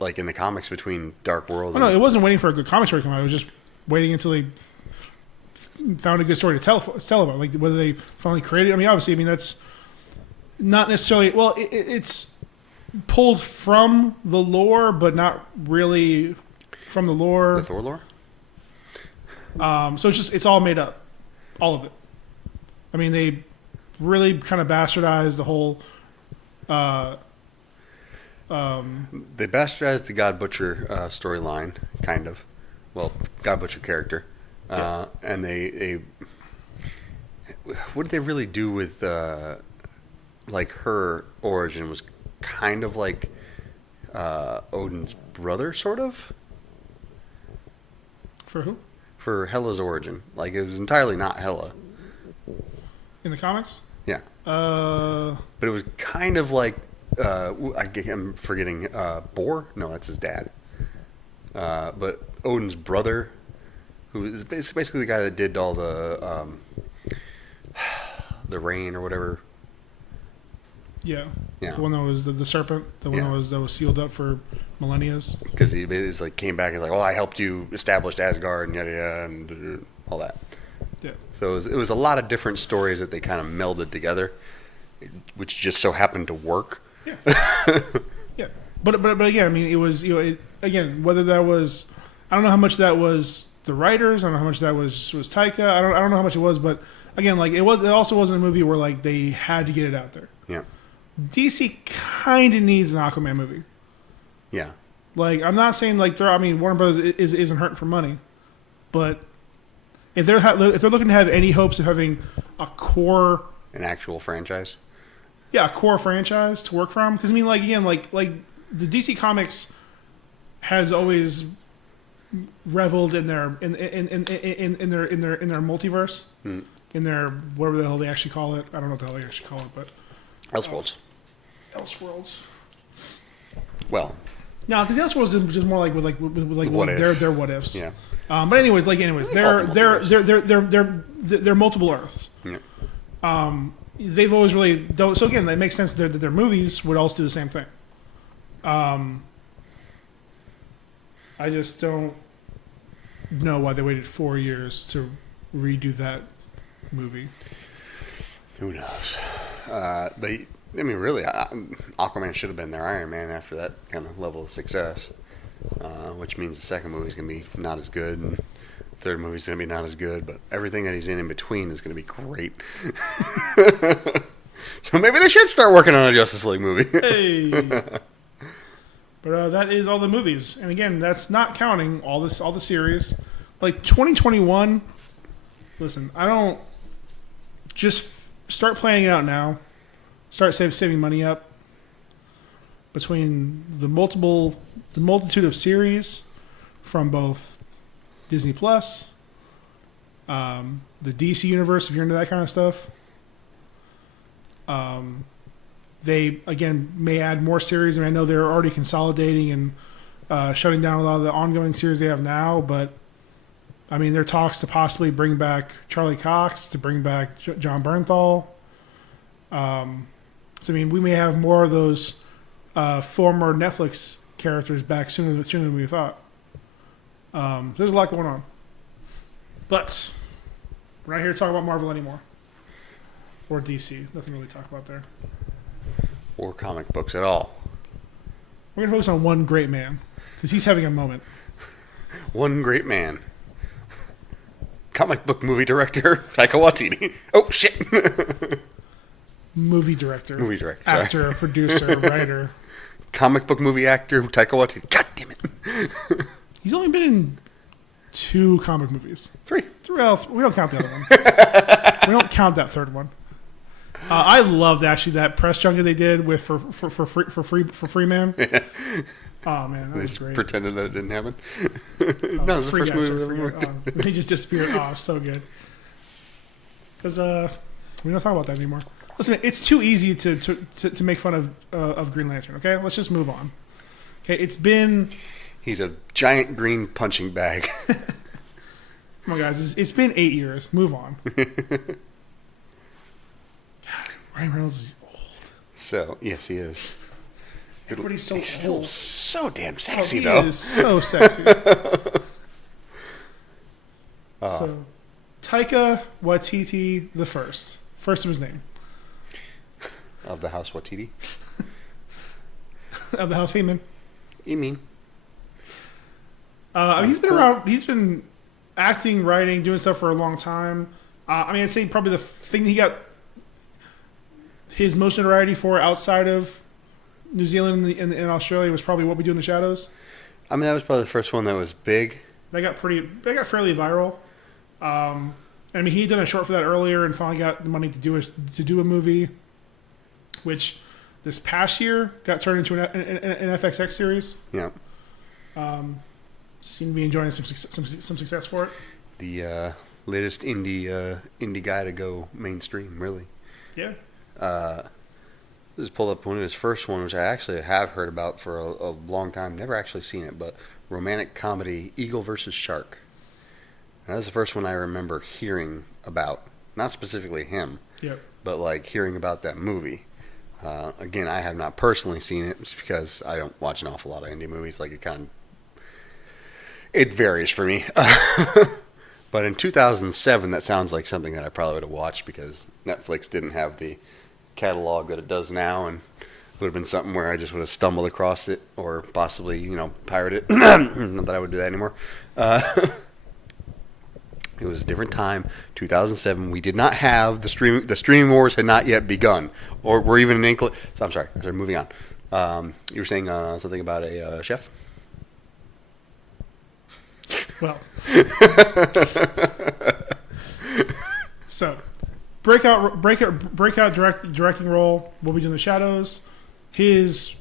like in the comics between Dark World Oh, no, it wasn't waiting for a good comic story to come out. It was just waiting until they found a good story to tell about. Like whether they finally created. I mean, obviously, that's not necessarily. Well, it's pulled from the lore, but not really from the lore. the Thor lore? So it's all made up, all of it. I mean, they really kind of bastardized the whole. They bastardized the God Butcher storyline, kind of. Well, God Butcher character. And they what did they really do with like her origin was kind of like Odin's brother, sort of, For who? for Hela's origin. Like it was entirely not Hela. In the comics? Yeah, Uh, but it was kind of like I'm forgetting Bor. No, that's his dad. But Odin's brother, who is basically the guy that did all the rain or whatever. yeah. Yeah. The one that was the serpent. The one Yeah. that was sealed up for millennia. Because he basically like came back and like, oh, I helped you establish Asgard and yada yada and all that. Yeah. So it was a lot of different stories that they kind of melded together, which just so happened to work. Yeah. Yeah. But again, I mean, it was again, whether that was, I don't know how much that was the writers. I don't know how much that was Taika. I don't know how much it was, but again, like it also wasn't a movie where like they had to get it out there. Yeah. DC kind of needs an Aquaman movie. Yeah. Like I'm not saying like Warner Brothers isn't hurting for money, but if they're looking to have any hopes of having a core, An actual franchise. a core franchise to work from, because I mean, like again, like the DC Comics has always reveled in their in their multiverse. in their whatever the hell they actually call it. I don't know what the hell they actually call it, but Elseworlds. Elseworlds. Well, No, because Elseworlds is just more like with What if. their what ifs. yeah. But anyways, they're multiple Earths. Yeah. They've always really don't. So again, that makes sense that their movies would also do the same thing. I just don't know why they waited 4 years to redo that movie. Who knows? But I mean, really, Aquaman should have been their Iron Man after that kind of level of success, which means the second movie is going to be not as good, and the third movie is going to be not as good. But everything that he's in between is going to be great. So maybe they should start working on a Justice League movie. Hey. But that is all the movies, and again, that's not counting all the series. Like 2021. Listen, I don't just start planning it out now. Start saving money up between the multitude of series from both Disney Plus, the DC universe, if you're into that kind of stuff. They, again, may add more series. I mean, I know they're already consolidating and shutting down a lot of the ongoing series they have now, but, I mean, there are talks to possibly bring back Charlie Cox, to bring back John Bernthal. So, I mean, we may have more of those former Netflix characters back sooner than we thought. There's a lot going on. But we're not here to talk about Marvel anymore. Or DC. Nothing really to talk about there. Or comic books at all. We're going to focus on one great man, because he's having a moment. One great man. Comic book movie director, Taika Waititi. Oh, shit. Movie director. Movie director, sorry. Actor, producer, writer. Comic book movie actor, Taika Waititi. God damn it. He's only been in 2 comic movies. 3. We don't count the other one. We don't count that third one. I loved actually that press junket they did with for Free Man. Oh man, that was great. Pretended that it didn't happen. No, it was the first movie. He just disappeared. Oh, so good. Because we don't talk about that anymore. Listen, it's too easy to make fun of Green Lantern. Okay, let's just move on. Okay, it's been. He's a giant green punching bag. Come on, guys. It's been 8 years. Move on. Ryan Reynolds is old. So, yes, he is. Everybody's so He's old. still so damn sexy, he though. He is so sexy. So, Taika Waititi the first. First of his name. Of the House Waititi. Of the House Heyman. You mean? I mean, he's been around. He's been acting, writing, doing stuff for a long time. I mean, I'd say probably the thing he got his most notoriety for outside of New Zealand and Australia was probably What We Do in the Shadows. I mean, that was probably the first one that was big. They got fairly viral. I mean, he had done a short for that earlier and finally got the money to do a movie, which this past year got turned into an FXX series. Yeah. Seemed to be enjoying some success for it. The latest indie guy to go mainstream, really. Yeah. Just pulled up one of his first one, which I actually have heard about for a long time. Never actually seen it, but romantic comedy Eagle versus Shark. And that's the first one I remember hearing about. Not specifically him, Yep. but like hearing about that movie. Again, I have not personally seen it just because I don't watch an awful lot of indie movies. Like it varies for me. But in 2007, that sounds like something that I probably would have watched because Netflix didn't have the catalog that it does now, and it would have been something where I just would have stumbled across it or possibly, pirate it. Not that I would do that anymore. It was a different time. 2007. We did not have the streaming. The streaming wars had not yet begun, or were even an inkling. So I'm sorry. Moving on. You were saying something about a chef. Well, so breakout directing role. What We Do in the Shadows. His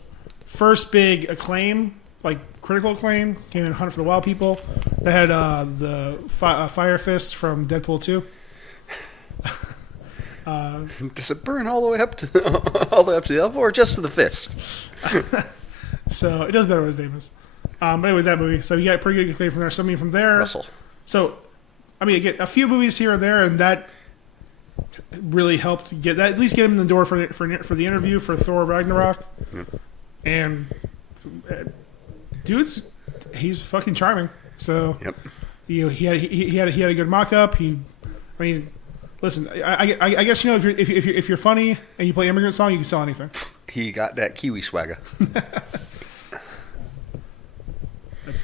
first big acclaim, like critical acclaim, came in Hunt for the Wild People. That had the Fire Fist from Deadpool 2. Does it burn all the way up to all the way up to the elbow, or just to the fist? So it does better what his name is. But anyways, that movie. So you got pretty good acclaim from there. So I mean, from there, Russell. So I mean, again, a few movies here and there, and that really helped get that, at least get him in the door for the interview for Thor Ragnarok. And dude's he's fucking charming. So Yep. he had a good mock up. I mean, listen, I guess if you're funny and you play immigrant song, you can sell anything. He got that Kiwi swagger.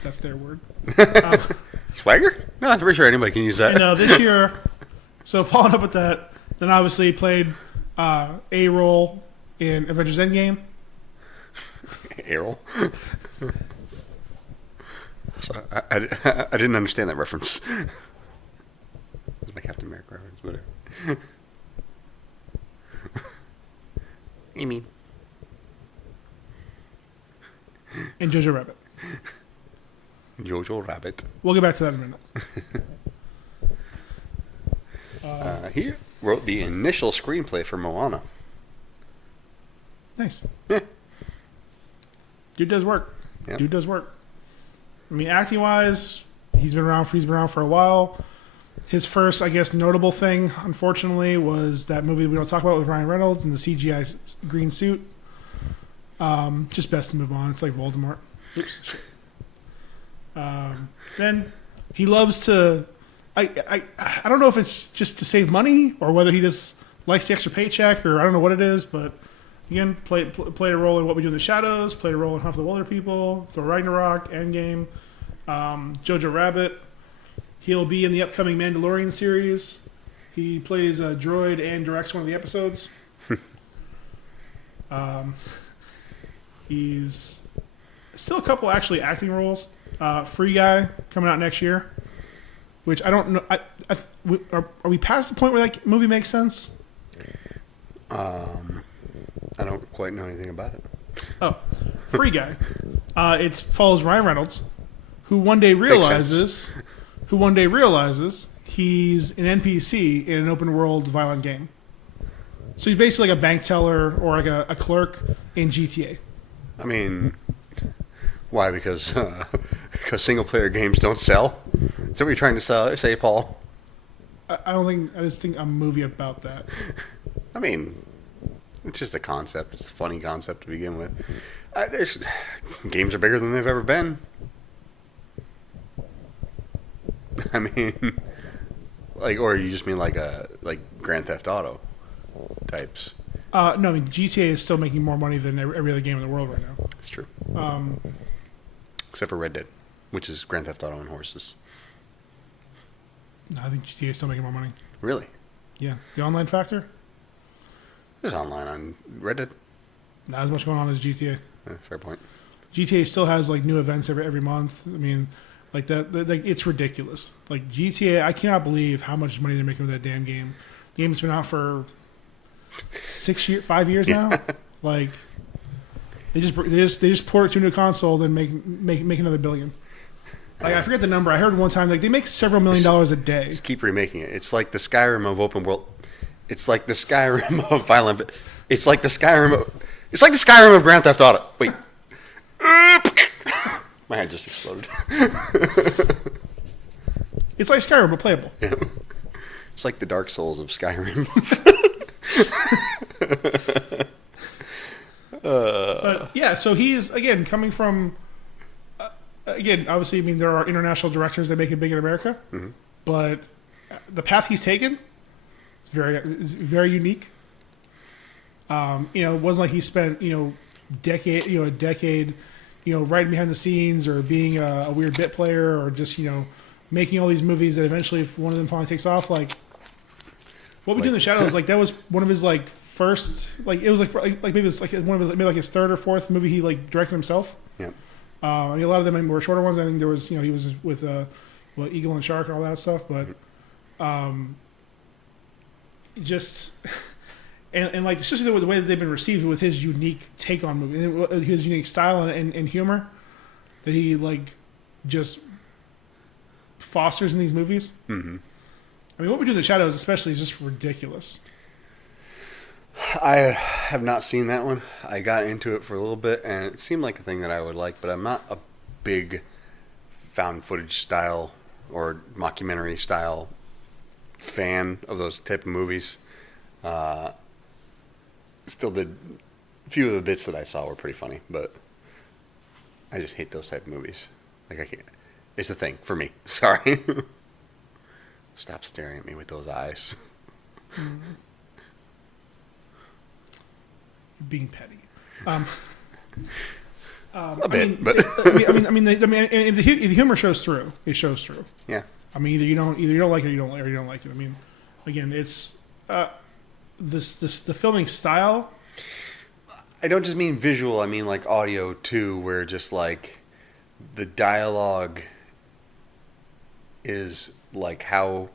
That's their word. Swagger? No, I'm pretty sure anybody can use that. And this year, so following up with that, then obviously played a role in Avengers Endgame. Errol. So I didn't understand that reference. It was my Captain America reference, whatever. You mean? And Jojo Rabbit. Jojo Rabbit. We'll get back to that in a minute. He wrote the initial screenplay for Moana. Nice. Yeah. Dude does work. Yep. Dude does work. I mean, acting wise, he's been around for a while. His first, I guess, notable thing, unfortunately, was that movie we don't talk about with Ryan Reynolds in the CGI green suit. Just best to move on. It's like Voldemort. Oops. Then he loves to. I don't know if it's just to save money or whether he just likes the extra paycheck or I don't know what it is, but again, played a role in What We Do in the Shadows, played a role in Hunt for the Wilder People, Thor Ragnarok, Endgame, Jojo Rabbit. He'll be in the upcoming Mandalorian series. He plays a droid and directs one of the episodes. He's still a couple actually acting roles. Free Guy coming out next year, which I don't know. Are we past the point where that movie makes sense? I don't quite know anything about it. Oh, Free Guy. It follows Ryan Reynolds, who one day realizes he's an NPC in an open world violent game. So he's basically like a bank teller or like a clerk in GTA. I mean, why? Because single player games don't sell. Is that what you're trying to say, Paul? I just think a movie about that. I mean, it's just a concept. It's a funny concept to begin with. Games are bigger than they've ever been. I mean, or you just mean like Grand Theft Auto types? No, I mean GTA is still making more money than every other game in the world right now. It's true. Except for Red Dead, which is Grand Theft Auto on horses. No, I think GTA is still making more money. Really? Yeah, the online factor. There's online on Red Dead. Not as much going on as GTA. Fair point. GTA still has like new events every month. I mean, like that it's ridiculous. Like GTA, I cannot believe how much money they're making with that damn game. The game's been out for 5 years now. Like they just port it to a new console, then make another billion. Like I forget the number. I heard one time like they make several $1 million a day. Just keep remaking it. It's like the Skyrim of open world. It's like the Skyrim of violent. It's like the Skyrim of Grand Theft Auto. Wait. My head just exploded. It's like Skyrim, but playable. Yeah. It's like the Dark Souls of Skyrim. But yeah, so he's again coming from. Again, obviously, I mean there are international directors that make it big in America, but the path he's taken is very unique. It wasn't like he spent a decade writing behind the scenes or being a weird bit player or just making all these movies that eventually, if one of them finally takes off, like What We Do in the Shadows, like that was one of his like first, like it was like maybe it's like one of his maybe like his third or fourth movie he like directed himself. Yeah. I mean, a lot of them were shorter ones. I think there was he was with Eagle and Shark and all that stuff, but just. And like especially the way that they've been received with his unique take on movies, his unique style and humor that he like just fosters in these movies. Mm-hmm. I mean, What We Do in the Shadows, especially, is just ridiculous. I have not seen that one. I got into it for a little bit, and it seemed like a thing that I would like, but I'm not a big found footage style or mockumentary style fan of those type of movies. Still did a few of the bits that I saw were pretty funny, but I just hate those type of movies. Like I can't. It's a thing for me. Sorry. Stop staring at me with those eyes. Being petty. A bit, but if the humor shows through, it shows through. yeah. I mean, either you don't like it, or you don't like it. I mean, again, it's the filming style. I don't just mean visual. I mean like audio too, where just like the dialogue is like how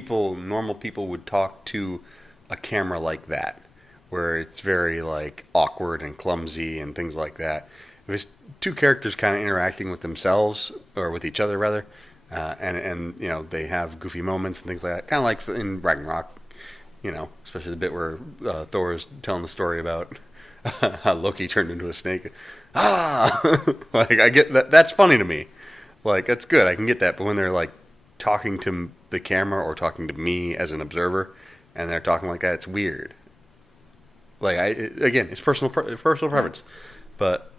normal people would talk to a camera like that, where it's very like awkward and clumsy and things like that. If it's two characters kind of interacting with themselves or with each other rather, and you know they have goofy moments and things like that, kind of like in Ragnarok, you know, especially the bit where Thor is telling the story about how Loki turned into a snake. Like I get that. That's funny to me. Like that's good. I can get that. But when they're like talking to the camera or talking to me as an observer, and they're talking like that, it's weird. Like again, it's personal preference, but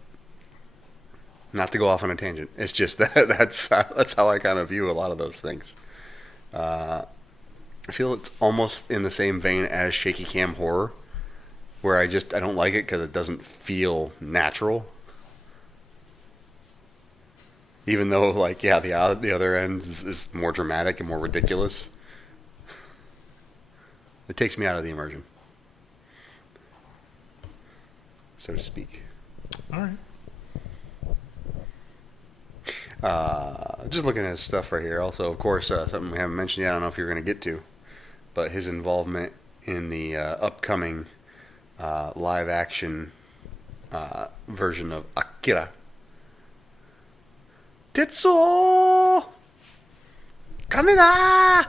not to go off on a tangent. It's just that's how I kind of view a lot of those things. I feel it's almost in the same vein as shaky cam horror, where I don't like it because it doesn't feel natural. Even though, like, yeah, the other end is more dramatic and more ridiculous. It takes me out of the immersion, so to speak. All right. Just looking at his stuff right here. Also, of course, something we haven't mentioned yet. I don't know if you're going to get to, but his involvement in the upcoming live-action version of Akira. Tetsuo Kaneda!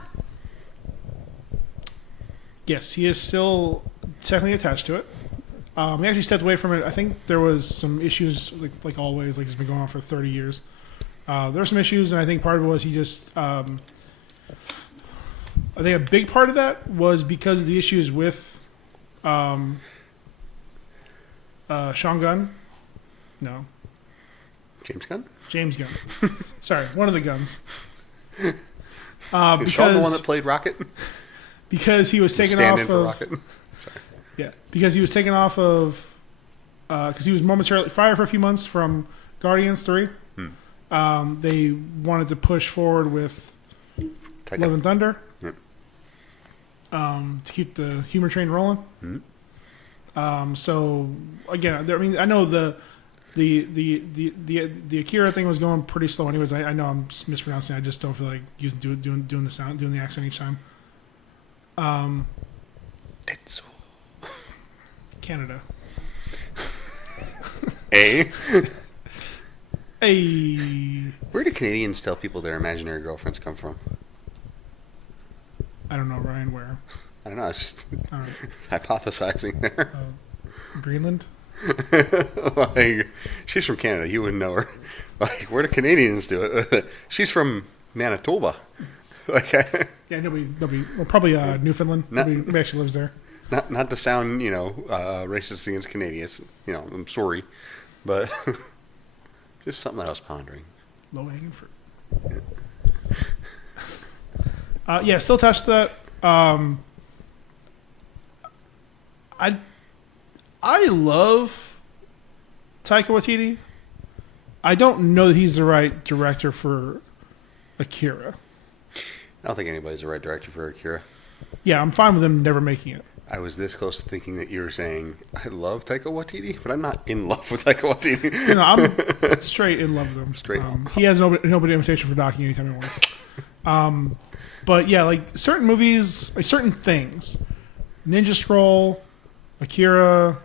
Yes, he is still technically attached to it. He actually stepped away from it. I think there was some issues, like always, like it's been going on for 30 years. There were some issues, and I think part of it was he just... I think a big part of that was because of the issues with Sean Gunn. No. James Gunn? James Gunn. Sorry, one of the Guns. Is Sean the one that played Rocket? Because he was taken off of... Rocket? Yeah, because he was taken off of... Because he was momentarily fired for a few months from Guardians 3. They wanted to push forward with Love and Thunder. Yep. To keep the humor train rolling. So, again, I mean, I know the Akira thing was going pretty slow anyways. I know I'm mispronouncing it. I just don't feel like doing the sound, doing the accent each time. Tetsuo. Canada. A. Hey. Where do Canadians tell people their imaginary girlfriends come from? I don't know, Ryan, where? I don't know. I was just hypothesizing there. Greenland? Like, she's from Canada. You wouldn't know her. Like, where do Canadians do it? She's from Manitoba. Like, yeah, nobody. Well, probably Newfoundland. Nobody actually lives there. Not to sound, racist against Canadians. I'm sorry, but just something that I was pondering. Low hanging fruit. Yeah, still attached to that. I love Taika Waititi. I don't know that he's the right director for Akira. I don't think anybody's the right director for Akira. Yeah, I'm fine with him never making it. I was this close to thinking that you were saying, I love Taika Waititi, but I'm not in love with Taika Waititi. I'm straight in love with him. Straight. He has nobody invitation for docking anytime he wants. But yeah, like certain movies, like certain things, Ninja Scroll, Akira,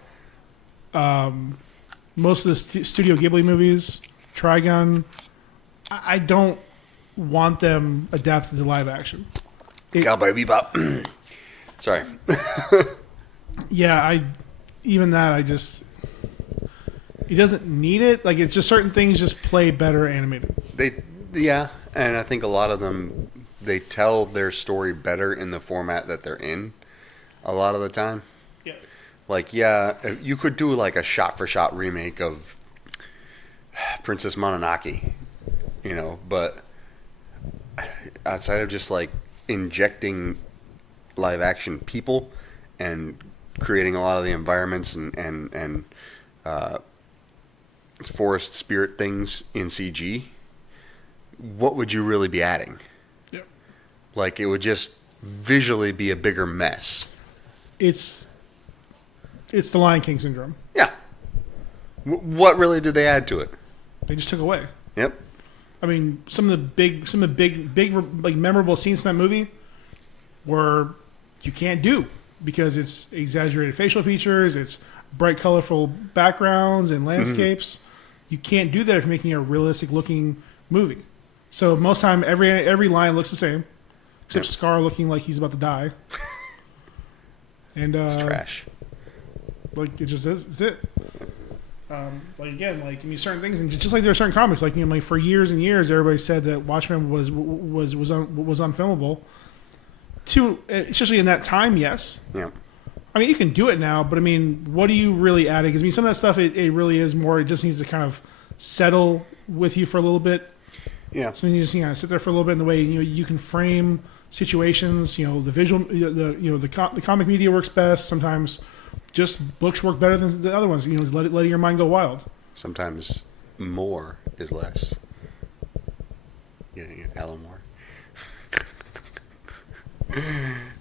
most of the Studio Ghibli movies, Trigun, I don't want them adapted to live action. Cowboy Bebop. Sorry. Yeah, I just he doesn't need it. Like it's just certain things just play better animated. Yeah, and I think a lot of them they tell their story better in the format that they're in. A lot of the time, Yeah. like yeah, you could do like a shot-for-shot remake of Princess Mononoke, but outside of just like injecting live action people and creating a lot of the environments and forest spirit things in CG, what would you really be adding? Yep. Like it would just visually be a bigger mess. It's the Lion King syndrome. Yeah. What really did they add to it? They just took away. Yep. I mean, some of the big like memorable scenes in that movie were you can't do because it's exaggerated facial features, it's bright, colorful backgrounds and landscapes. You can't do that if you're making a realistic looking movie. So most time, every line looks the same, except Yep. Scar looking like he's about to die. And It's trash. like it just is. It's it. Like again, like I mean, certain things, and just like there are certain comics, like like for years and years, everybody said that Watchmen was unfilmable. Especially in that time, yes. Yeah. I mean, you can do it now, but I mean, what are you really adding? Because I mean, some of that stuff, it really is more. It just needs to kind of settle with you for a little bit. Yeah. So you just sit there for a little bit in the way you can frame situations. The visual, the comic media works best. Sometimes just books work better than the other ones. Letting your mind go wild. Sometimes more is less. Yeah, Alan Moore.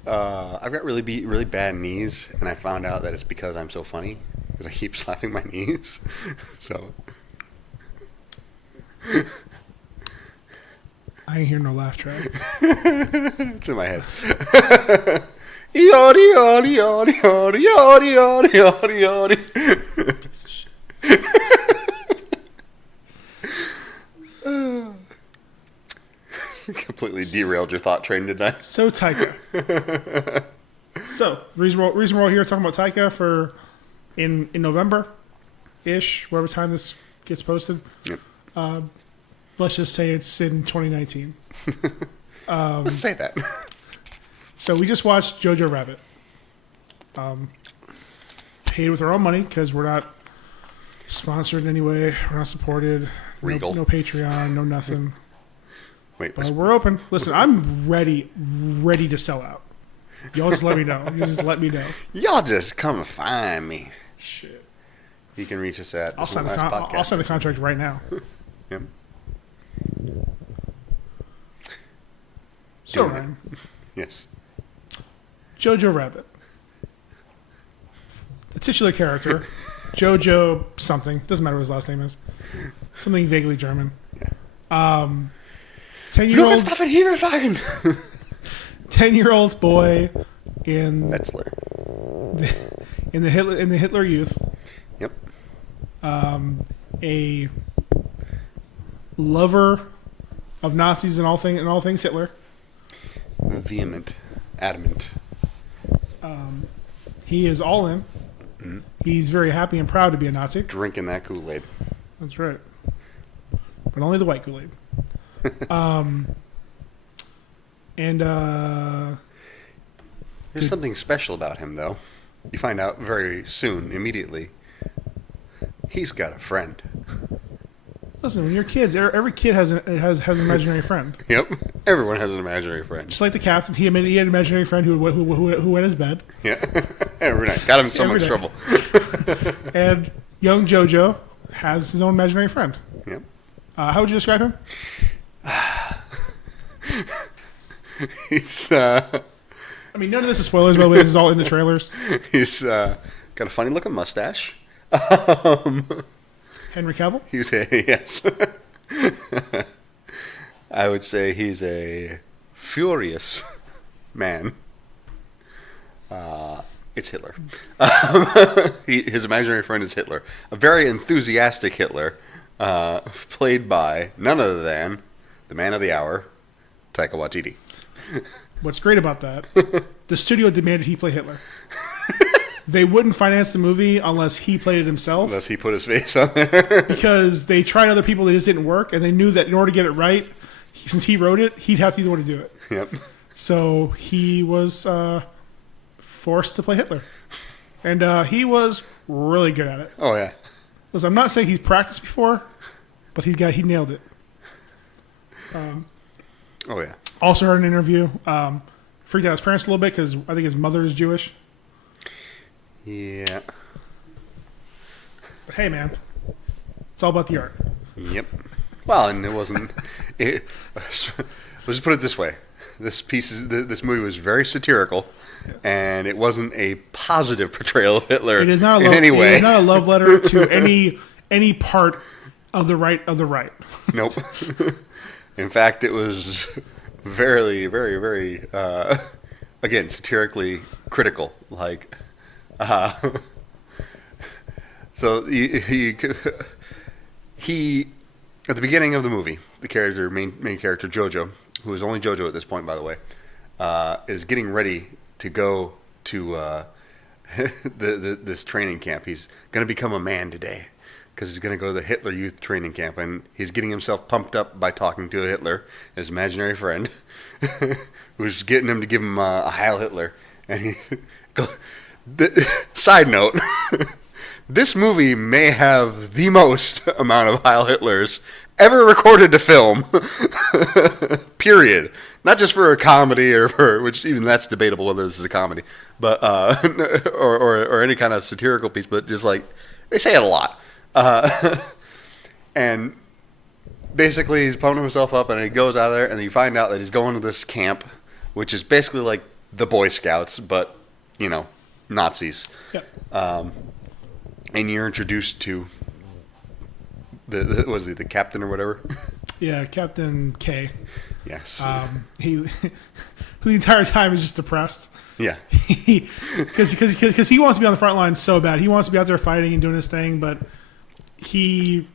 I've got really bad knees, and I found out that it's because I'm so funny because I keep slapping my knees. So I ain't hear no laugh track. it's in my head. Yori yori yori yori yori yori yori yori. Completely derailed your thought train, didn't I? So Taika. So reason we're all here talking about Taika for in November ish, whatever time this gets posted. Yep. Let's just say it's in 2019. Let's say that. So we just watched Jojo Rabbit. Paid with our own money because we're not sponsored in any way. We're not supported. Regal. No Patreon. No nothing. Wait, But we're open. Listen, I'm ready to sell out. Y'all just let me know. You just let me know. y'all just come find me. Shit. You can reach us at I'll sign the contract right now. Yep. So Doing it. Ryan, Yes. Jojo Rabbit. The titular character, Jojo something, doesn't matter what his last name is. Something vaguely German. Yeah. 10-year-old Hinterfragen. 10-year-old boy in Metzler. in the Hitler Youth. Yep. A lover of Nazis and all things Hitler. Vehement. Adamant. He is all in. Mhm. He's very happy and proud to be a Nazi. Drinking that Kool-Aid. That's right. But only the white Kool-Aid. There's something special about him, though. You find out very soon, immediately. He's got a friend. Listen, when you're kids, every kid has an imaginary friend. Yep. Everyone has an imaginary friend. Just like the captain, he had an imaginary friend who wet his bed. Yeah. Every night. Got him in so Every much day. trouble. And young Jojo has his own imaginary friend. Yep. How would you describe him? He's I mean, none of this is spoilers, by the way. This is all in the trailers. he's got a funny looking mustache. Henry Cavill? He's a yes. I would say he's a furious man. It's Hitler. His imaginary friend is Hitler, a very enthusiastic Hitler, played by none other than the man of the hour, Taika Waititi. What's great about that, the studio demanded he play Hitler. they wouldn't finance the movie unless he played it himself. Unless he put his face on there. Because they tried other people, they just didn't work, and they knew that in order to get it right, since he wrote it, he'd have to be the one to do it. Yep. So he was forced to play Hitler. And he was really good at it. Oh, yeah. Listen, I'm not saying he's practiced before, but he nailed it. Oh, yeah. Also heard an interview. Freaked out his parents a little bit because I think his mother is Jewish. Yeah. But hey, man, it's all about the art. Yep. Well, and it wasn't. Let's just put it this way: this movie was very satirical, and it wasn't a positive portrayal of Hitler. It is not in any way. It is not a love letter to any part of the right of the right. Nope. In fact, it was very, very, very again satirically critical. Like, so he at the beginning of the movie, the main character Jojo, who is only Jojo at this point, by the way, is getting ready to go to this training camp. He's going to become a man today because he's going to go to the Hitler Youth Training Camp, and he's getting himself pumped up by talking to Hitler, his imaginary friend, who's getting him to give him a Heil Hitler. And he side note. This movie may have the most amount of Heil Hitlers ever recorded to film. Period. Not just for a comedy or for, which even that's debatable whether this is a comedy, but or any kind of satirical piece, but just like they say it a lot. And basically he's pumping himself up and he goes out there and you find out that he's going to this camp, which is basically like the Boy Scouts, but Nazis. Yep. And you're introduced to the captain or whatever? Yeah, Captain K. Yes. Who the entire time is just depressed. Yeah. Because he wants to be on the front line so bad. He wants to be out there fighting and doing his thing, but he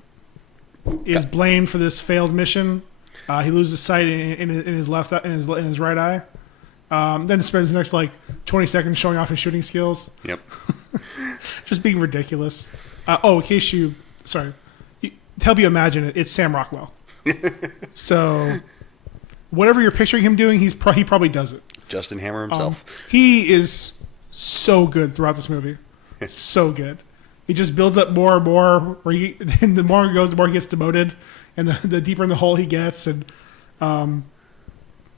is blamed for this failed mission. He loses sight in his his right eye. Then spends the next 20 seconds showing off his shooting skills. Yep. Just being ridiculous. In case to help you imagine it, it's Sam Rockwell. So whatever you're picturing him doing, he probably does it. Justin Hammer himself. He is so good throughout this movie. So good. He just builds up more and more. And the more it goes, the more he gets demoted, and the deeper in the hole he gets. And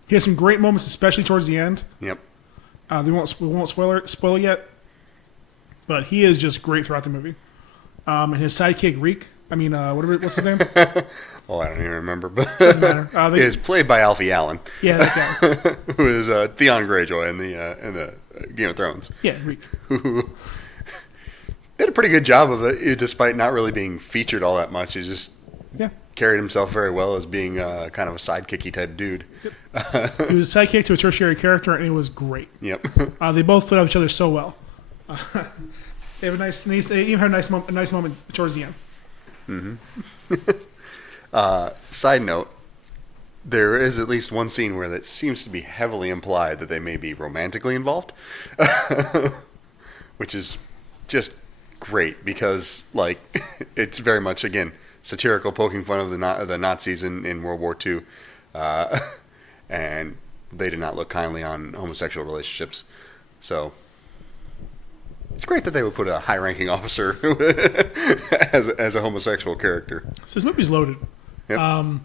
he has some great moments, especially towards the end. Yep. We won't spoil it yet, but he is just great throughout the movie. And his sidekick Reek. What's his name? Oh, I don't even remember, but doesn't matter. He is played by Alfie Allen. Yeah, that guy. Who is Theon Greyjoy in the Game of Thrones. Yeah, Reek. Who did a pretty good job of it, despite not really being featured all that much. He just carried himself very well as being kind of a sidekicky type dude. Yep. He was a sidekick to a tertiary character, and it was great. Yep. They both played off each other so well. They have they even have a nice moment towards the end. Mm-hmm. Side note, there is at least one scene where it seems to be heavily implied that they may be romantically involved, which is just great because it's very much, again, satirical, poking fun of the Nazis in World War II, and they did not look kindly on homosexual relationships. So it's great that they would put a high-ranking officer as a homosexual character. So this movie's loaded. Yep. I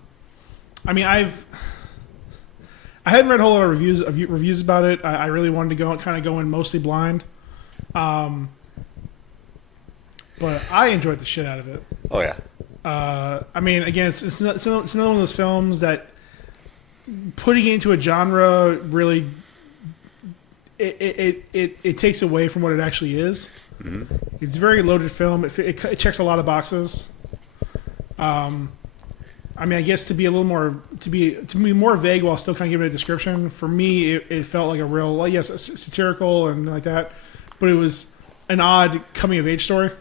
hadn't read a whole lot of reviews about it. I really wanted to go in mostly blind. But I enjoyed the shit out of it. Oh yeah. Again, it's another one of those films that putting it into a genre really it takes away from what it actually is. Mm-hmm. It's a very loaded film. It checks a lot of boxes. I guess to be more vague while still kind of giving it a description, for me it felt like a real satirical and like that, but it was an odd coming of age story.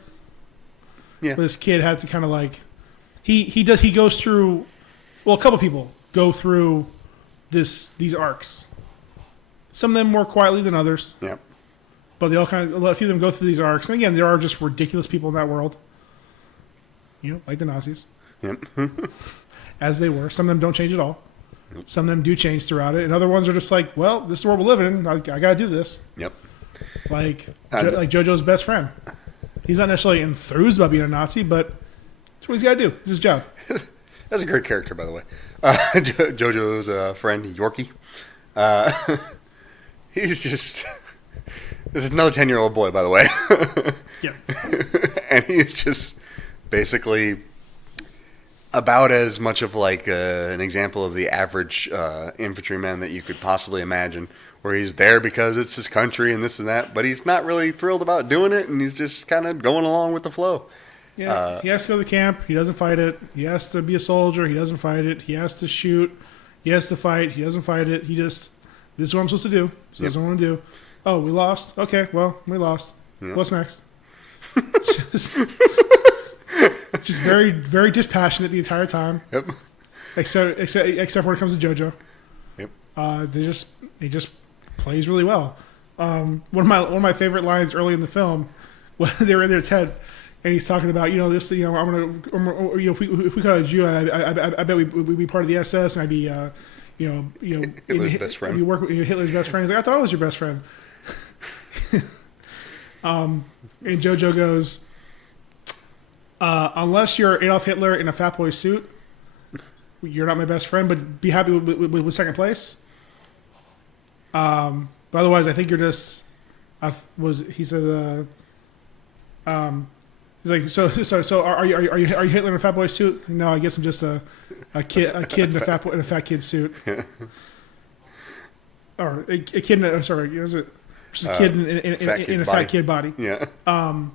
Yeah, where this kid had to kind of he goes through. Well, a couple people go through these arcs. Some of them more quietly than others. Yeah. But they all a few of them go through these arcs, and again, there are just ridiculous people in that world. You know, like the Nazis, Yep. as they were. Some of them don't change at all. Some of them do change throughout it, and other ones are just like, well, this is where we're living in. I got to do this. Yep. Like JoJo's best friend. He's not necessarily enthused about being a Nazi, but that's what he's got to do. It's his job. That's a great character, by the way. JoJo's friend, Yorkie. He's just... This is another 10-year-old boy, by the way. Yeah. And he's just basically about as much of like an example of the average infantryman that you could possibly imagine, where he's there because it's his country and this and that, but he's not really thrilled about doing it, and he's just kind of going along with the flow. Yeah, he has to go to the camp. He doesn't fight it. He has to be a soldier. He doesn't fight it. He has to shoot. He has to fight. He doesn't fight it. He just, this is what I'm supposed to do. So this is what I want to do. Oh, we lost. Okay, well, we lost. Yep. What's next? just very, very dispassionate the entire time. Yep. Except when it comes to JoJo. Yep. He just plays really well. One of my favorite lines early in the film, when they were in their tent, and he's talking about, this, I'm gonna, if we caught a Jew, I bet we'd be part of the SS, and I'd be, Hitler's best friend. We work with Hitler's best friend. He's like, I thought I was your best friend. And JoJo goes, unless you're Adolf Hitler in a fat boy suit, you're not my best friend, but be happy with second place. But otherwise, I think you're just. He said? He's like, so are you Hitler in a fat boy suit? No, I guess I'm just a kid in a fat kid suit. Or a kid is it? Just a kid in a fat kid body. Yeah. And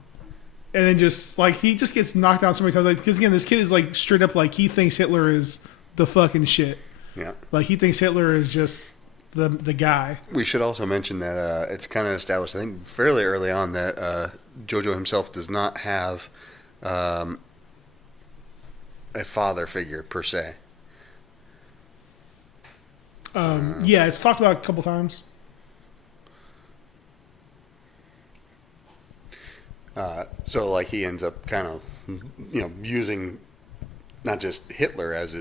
then just like he just gets knocked out so many times, like, because again, this kid is like straight up like he thinks Hitler is the fucking shit. Yeah. Like he thinks Hitler is just the guy. We should also mention that it's kind of established, I think, fairly early on that JoJo himself does not have a father figure per se. Yeah, it's talked about a couple times. So like he ends up kind of, using not just Hitler as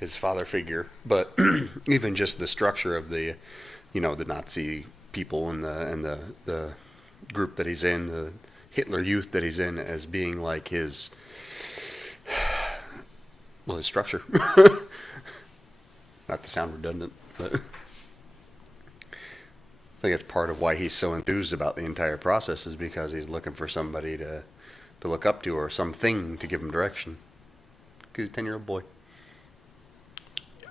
his father figure, but even just the structure of the, the Nazi people and the group that he's in, the Hitler Youth that he's in, as being like his structure. Not to sound redundant, but I think it's part of why he's so enthused about the entire process, is because he's looking for somebody to look up to, or something to give him direction. Because he's a 10-year-old boy.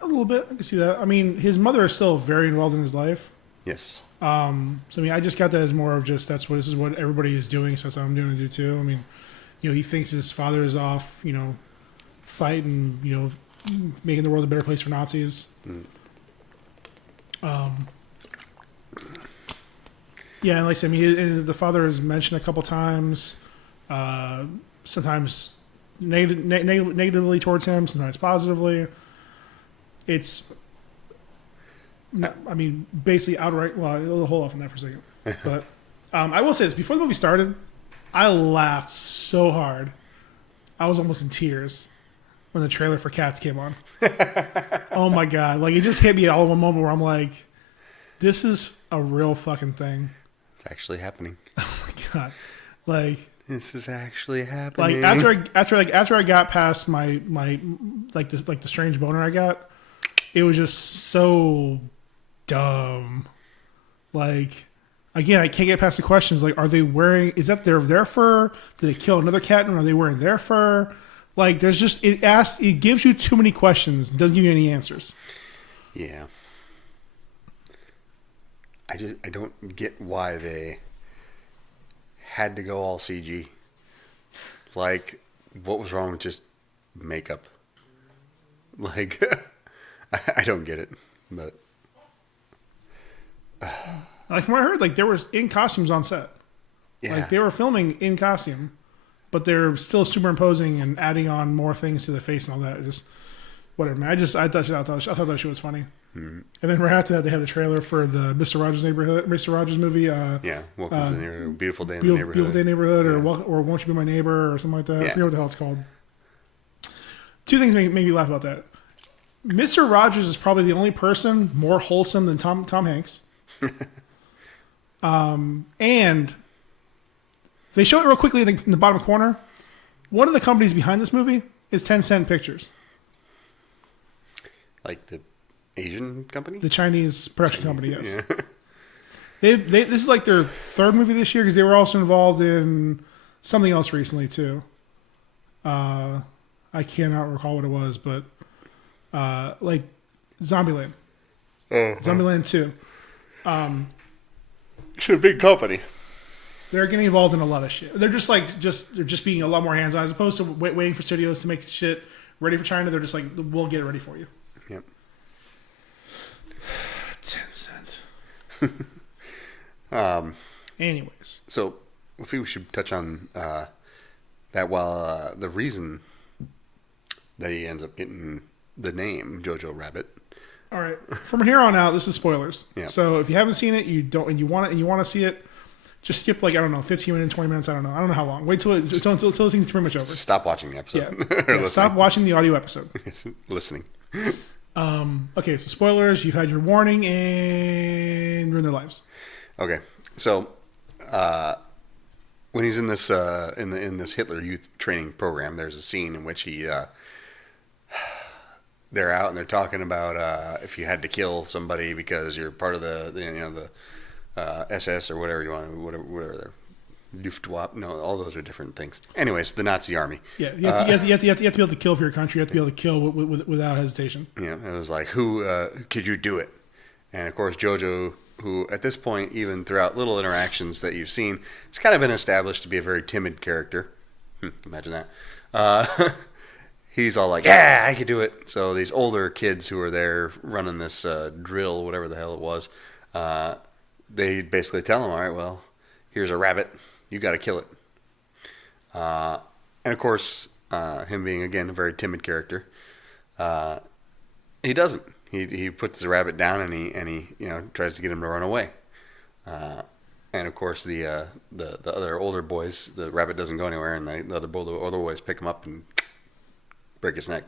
A little bit, I can see that. I mean, his mother is still very involved in his life. Yes. So I mean, I just got that as more of just this is what everybody is doing, so that's what I'm doing to do too. I mean, he thinks his father is off, fighting, making the world a better place for Nazis. Yeah, and like I said, I mean, the father is mentioned a couple times. Sometimes negatively towards him, sometimes positively. It's, I mean, basically outright. Well, I'll hold off on that for a second. But I will say this: before the movie started, I laughed so hard, I was almost in tears when the trailer for Cats came on. Oh my god! Like it just hit me all in one moment where I'm like, "This is a real fucking thing." It's actually happening. Oh my god! Like this is actually happening. Like after I got past my the strange boner I got, it was just so dumb. Like again, I can't get past the questions. Like, are they wearing? Is that their fur? Did they kill another cat and are they wearing their fur? Like, there's just it gives you too many questions. It doesn't give you any answers. Yeah. I don't get why they had to go all CG. Like, what was wrong with just makeup? Like, I don't get it, but like from what I heard, like there was in costumes on set. Yeah. Like they were filming in costume, but they're still superimposing and adding on more things to the face and all that. Just whatever, man. I thought that shit was funny. And then right after that, they had the trailer for the Mr. Rogers movie. Yeah, Welcome to the Neighborhood. Beautiful Day in the Neighborhood. Beautiful Day Neighborhood, Yeah. or Won't You Be My Neighbor, or something like that. I Yeah. forget what the hell it's called. Two things make me laugh about that. Mr. Rogers is probably the only person more wholesome than Tom Hanks. And they show it real quickly in the bottom corner. One of the companies behind this movie is 10 Cent Pictures, Like the Asian company? the Chinese production company. Yes, Yeah. this is like their third movie this year because they were also involved in something else recently too. I cannot recall what it was, but like Zombieland, Zombieland 2. It's a big company. They're getting involved in a lot of shit. They're they're just being a lot more hands on as opposed to waiting for studios to make shit ready for China. They're just like, we'll get it ready for you. Yep. 10 Cent. Anyways, So I think we should touch on that. While the reason that he ends up getting the name Jojo Rabbit. all right. From here on out, this is spoilers. Yeah. So if you haven't seen it, you want to see it, just skip like, I don't know, 15 minutes, 20 minutes. I don't know how long. Wait till this thing's pretty much over. Stop watching the episode. Yeah. Or Yeah, stop watching the audio episode. listening. Okay, so spoilers. You've had your warning and ruin their lives. Okay, so when he's in this in this Hitler Youth training program, there's a scene in which he they're out and they're talking about if you had to kill somebody because you're part of the SS or whatever you want, whatever they're Luftwaffe. No, all those are different things. Anyways, the Nazi army. Yeah, you have to be able to kill for your country. You have to be able to kill without hesitation. Yeah, it was like, who could you do it? And of course, Jojo, who at this point, even throughout little interactions that you've seen, has kind of been established to be a very timid character. Imagine that. He's all like, yeah, I could do it. So these older kids who are there running this drill, whatever the hell it was, they basically tell him, all right, well, here's a rabbit. You got to kill it. And of course, him being, again, a very timid character, he doesn't. He puts the rabbit down and he tries to get him to run away. And of course, the other older boys, the rabbit doesn't go anywhere, and the other boys pick him up and break his neck.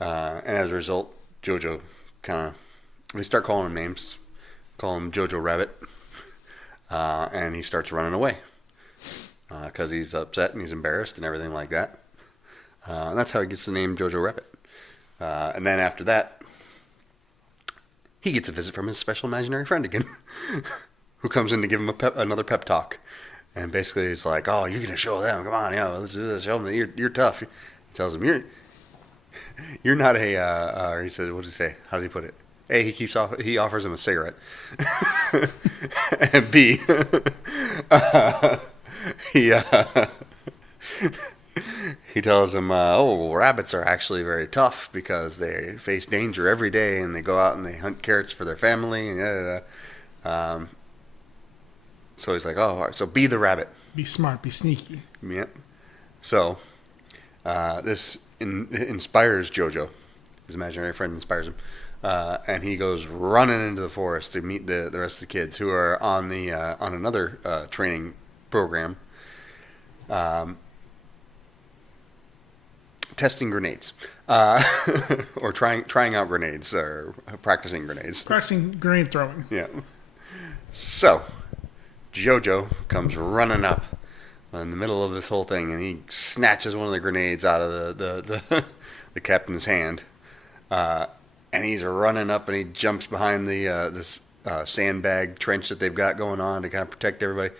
And as a result, Jojo they start calling him names, call him Jojo Rabbit, and he starts running away because he's upset and he's embarrassed and everything like that. And that's how he gets the name Jojo Rabbit. And then after that, he gets a visit from his special imaginary friend again, who comes in to give him another pep talk. And basically he's like, oh, you're going to show them. Come on, let's do this. Show them that you're tough. He tells him, you're not or he said, what did he say? How did he put it? A, he offers him a cigarette. And B, he tells him, rabbits are actually very tough because they face danger every day and they go out and they hunt carrots for their family and so he's like, all right, so be the rabbit. Be smart, be sneaky. Yep. So this inspires Jojo. His imaginary friend inspires him. And he goes running into the forest to meet the rest of the kids who are on another training program, testing grenades, or trying out grenades or practicing grenades. Practicing grenade throwing. Yeah. So Jojo comes running up in the middle of this whole thing, and he snatches one of the grenades out of the captain's hand. And he's running up, and he jumps behind this sandbag trench that they've got going on to kind of protect everybody.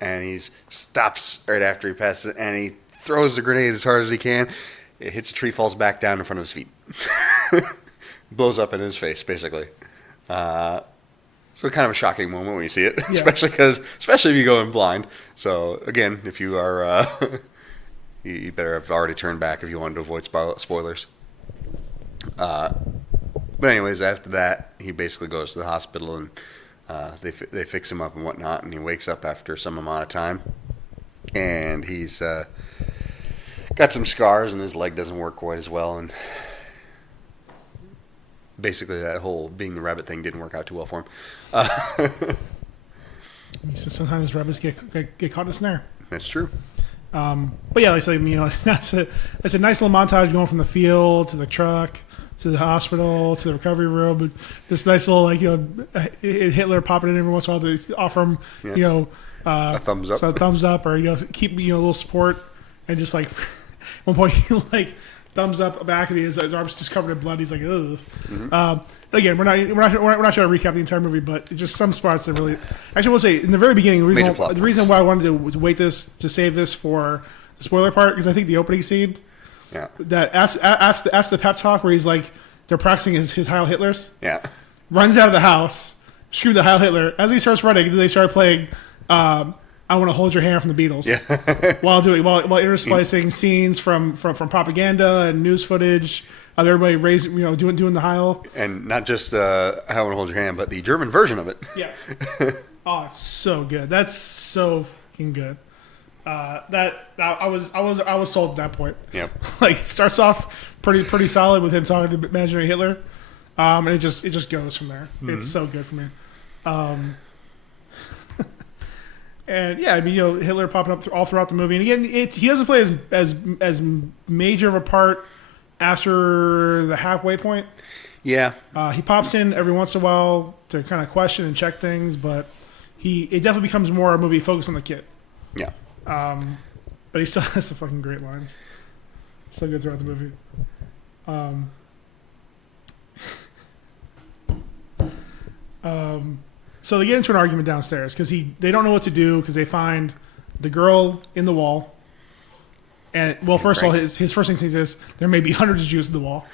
And he stops right after he passes it, and he throws the grenade as hard as he can. It hits a tree, falls back down in front of his feet. Blows up in his face, basically. So kind of a shocking moment when you see it, Yeah. especially if you go in blind. So again, if you are, you better have already turned back if you wanted to avoid spoilers. But anyways, after that, he basically goes to the hospital and they fix him up and whatnot, and he wakes up after some amount of time, and he's got some scars and his leg doesn't work quite as well, and basically that whole being the rabbit thing didn't work out too well for him. So sometimes rabbits get caught in a snare. That's true. But yeah, like I say, that's a nice little montage going from the field to the truck to the hospital to the recovery room. And this nice little Hitler popping in every once in a while to offer him a thumbs up, so a thumbs up, or keep a little support, and just like at one point he like thumbs up back, and his arms just covered in blood. He's like, ugh. Mm-hmm. Again, we're not trying to recap the entire movie, but just some spots that really. Actually, I will say in the very beginning, the reason why I wanted to save this for the spoiler part, because I think the opening scene, that after the pep talk where he's like they're practicing his Heil Hitlers, runs out of the house, screw the Heil Hitler. As he starts running, they start playing "I Want to Hold Your Hand" from the Beatles, while intersplicing scenes from propaganda and news footage. Everybody doing the Heil. And not just I Want to Hold Your Hand, but the German version of it. Yeah. Oh, it's so good. That's so fucking good. I was sold at that point. Yep. Like it starts off pretty solid with him talking to imaginary Hitler, and it just goes from there. Mm-hmm. It's so good for me. And yeah, I mean, Hitler popping up all throughout the movie, and again, he doesn't play as major of a part after the halfway point. Yeah. He pops in every once in a while to kind of question and check things, but it definitely becomes more a movie focused on the kid. Yeah. But he still has some fucking great lines. So good throughout the movie. So they get into an argument downstairs because they don't know what to do because they find the girl in the wall. And well, first of all, his first instinct is there may be hundreds of Jews in the wall,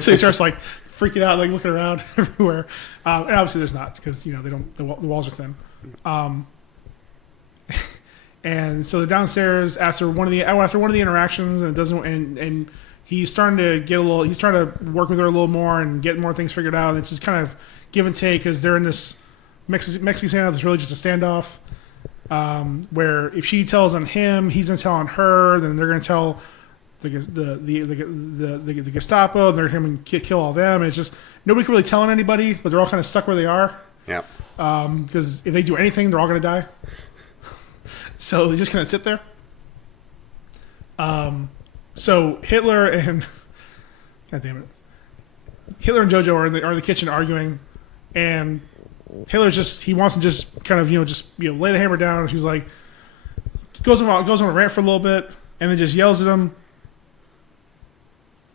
so he starts like freaking out, like looking around everywhere. And obviously, there's not because they don't. The walls are thin. And so they're downstairs after one of the interactions, and it doesn't. And he's starting to get a little. He's trying to work with her a little more and get more things figured out. And it's just kind of give and take because they're in this Mexican standoff. It's really just a standoff. Where if she tells on him, he's gonna tell on her. Then they're gonna tell the Gestapo. They're gonna kill all them. And it's just nobody can really tell on anybody, but they're all kind of stuck where they are. Yeah. Because if they do anything, they're all gonna die. So they just kind of sit there. So Hitler and God damn it, Hitler and Jojo are in the kitchen arguing, and he wants to just kind of lay the hammer down. And she's like, goes on a rant for a little bit, and then just yells at him.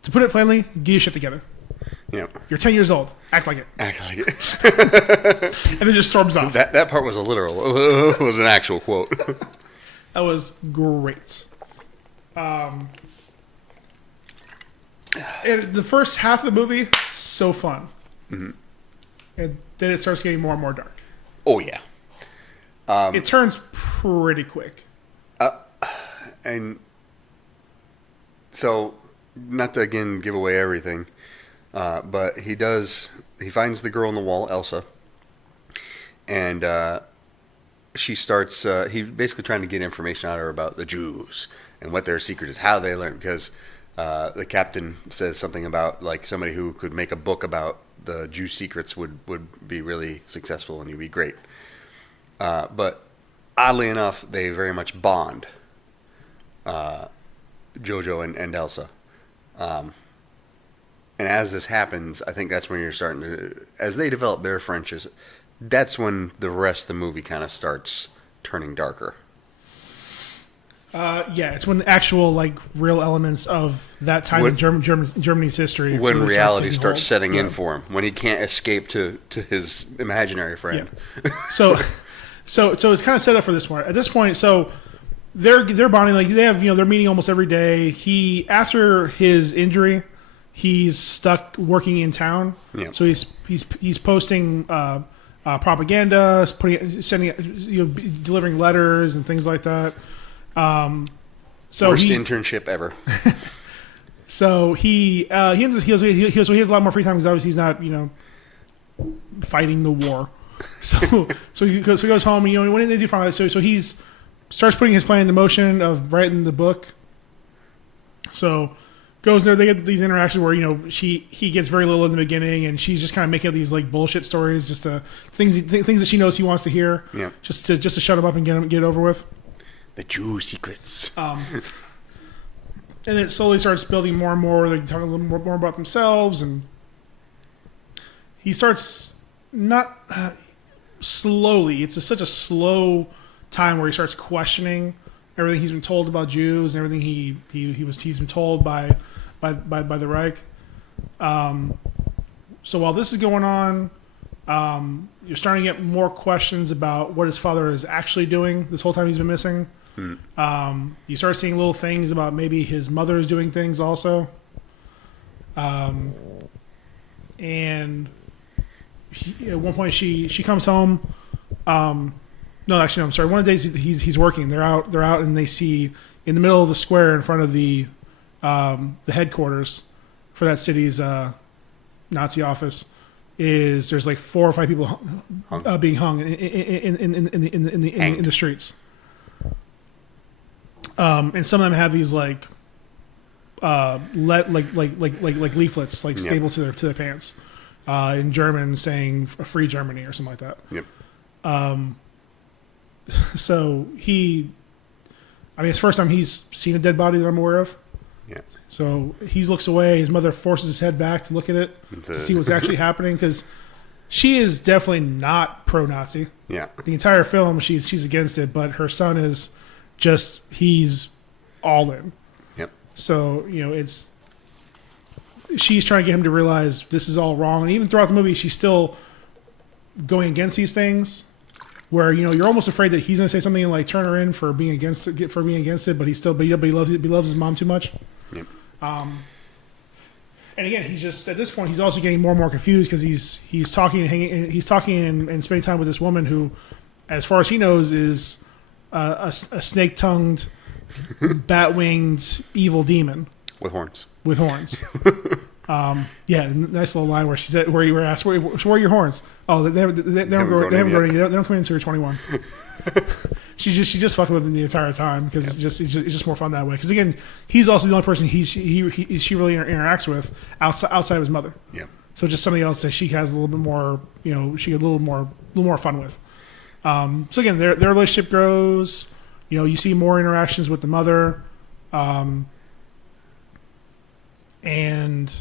To put it plainly, get your shit together. Yeah. You're 10 years old. Act like it. Act like it. And then just storms off. That part was a literal. It was an actual quote. That was great. And the first half of the movie, so fun. Mm-hmm. And then it starts getting more and more dark. Oh, yeah. It turns pretty quick. And so, not to, again, give away everything, but he finds the girl on the wall, Elsa, and she starts, he's basically trying to get information out of her about the Jews and what their secret is, how they learn, because the captain says something about, like, somebody who could make a book about the Jew secrets would be really successful and he'd be great. But oddly enough, they very much bond, Jojo and Elsa. And as this happens, I think that's when you're starting to, as they develop their friendships, that's when the rest of the movie kind of starts turning darker. Yeah, it's when the actual, like, real elements of that time in Germany's history. When really reality starts setting in for him. When he can't escape to his imaginary friend. Yeah. So it's kind of set up for this one. At this point, so they're bonding. Like, they have, they're meeting almost every day. After his injury, he's stuck working in town. Yeah. So he's posting propaganda, delivering letters and things like that. Worst internship ever. So he has a lot more free time because obviously he's not fighting the war. So he goes home. And, when did they do finally? So he starts putting his plan into motion of writing the book. So goes there. They get these interactions where he gets very little in the beginning, and she's just kind of making up these like bullshit stories, just things that she knows he wants to hear, just to shut him up and get it over with. The Jew secrets. And it slowly starts building more and more. They talk a little more about themselves, and he starts not slowly. It's such a slow time where he starts questioning everything he's been told about Jews and everything he's been told by the Reich. So while this is going on, you're starting to get more questions about what his father is actually doing this whole time he's been missing. You start seeing little things about maybe his mother is doing things also. And at one point she comes home. No, actually, no, I'm sorry. One of the days he's working. They're out and they see in the middle of the square in front of the headquarters for that city's Nazi office there's like 4 or 5 people being hung in the streets. And some of them have these like leaflets like stapled to their pants in German saying "Free Germany" or something like that. Yep. So it's the first time he's seen a dead body that I'm aware of. Yeah. So he looks away. His mother forces his head back to look at it to see what's actually happening, because she is definitely not pro-Nazi. Yeah. The entire film, she's against it, but her son is he's all in. Yep. So she's trying to get him to realize this is all wrong, and even throughout the movie, she's still going against these things. Where you're almost afraid that he's going to say something and like turn her in for being against it, but he loves his mom too much. Yep. And again, he's just at this point he's also getting more and more confused because he's talking and spending time with this woman who, as far as he knows, is a snake-tongued, bat-winged evil demon with horns. Nice little line where she said, where you were asked, where are your horns? Oh, they haven't grown any. They don't come in until you're 21. She just fucking with him the entire time because it's just more fun that way. Because again, he's also the only person she really interacts with outside of his mother. Yeah. So just somebody else that she has a little bit more, she get a little more fun with. So again, their relationship grows. You see more interactions with the mother, and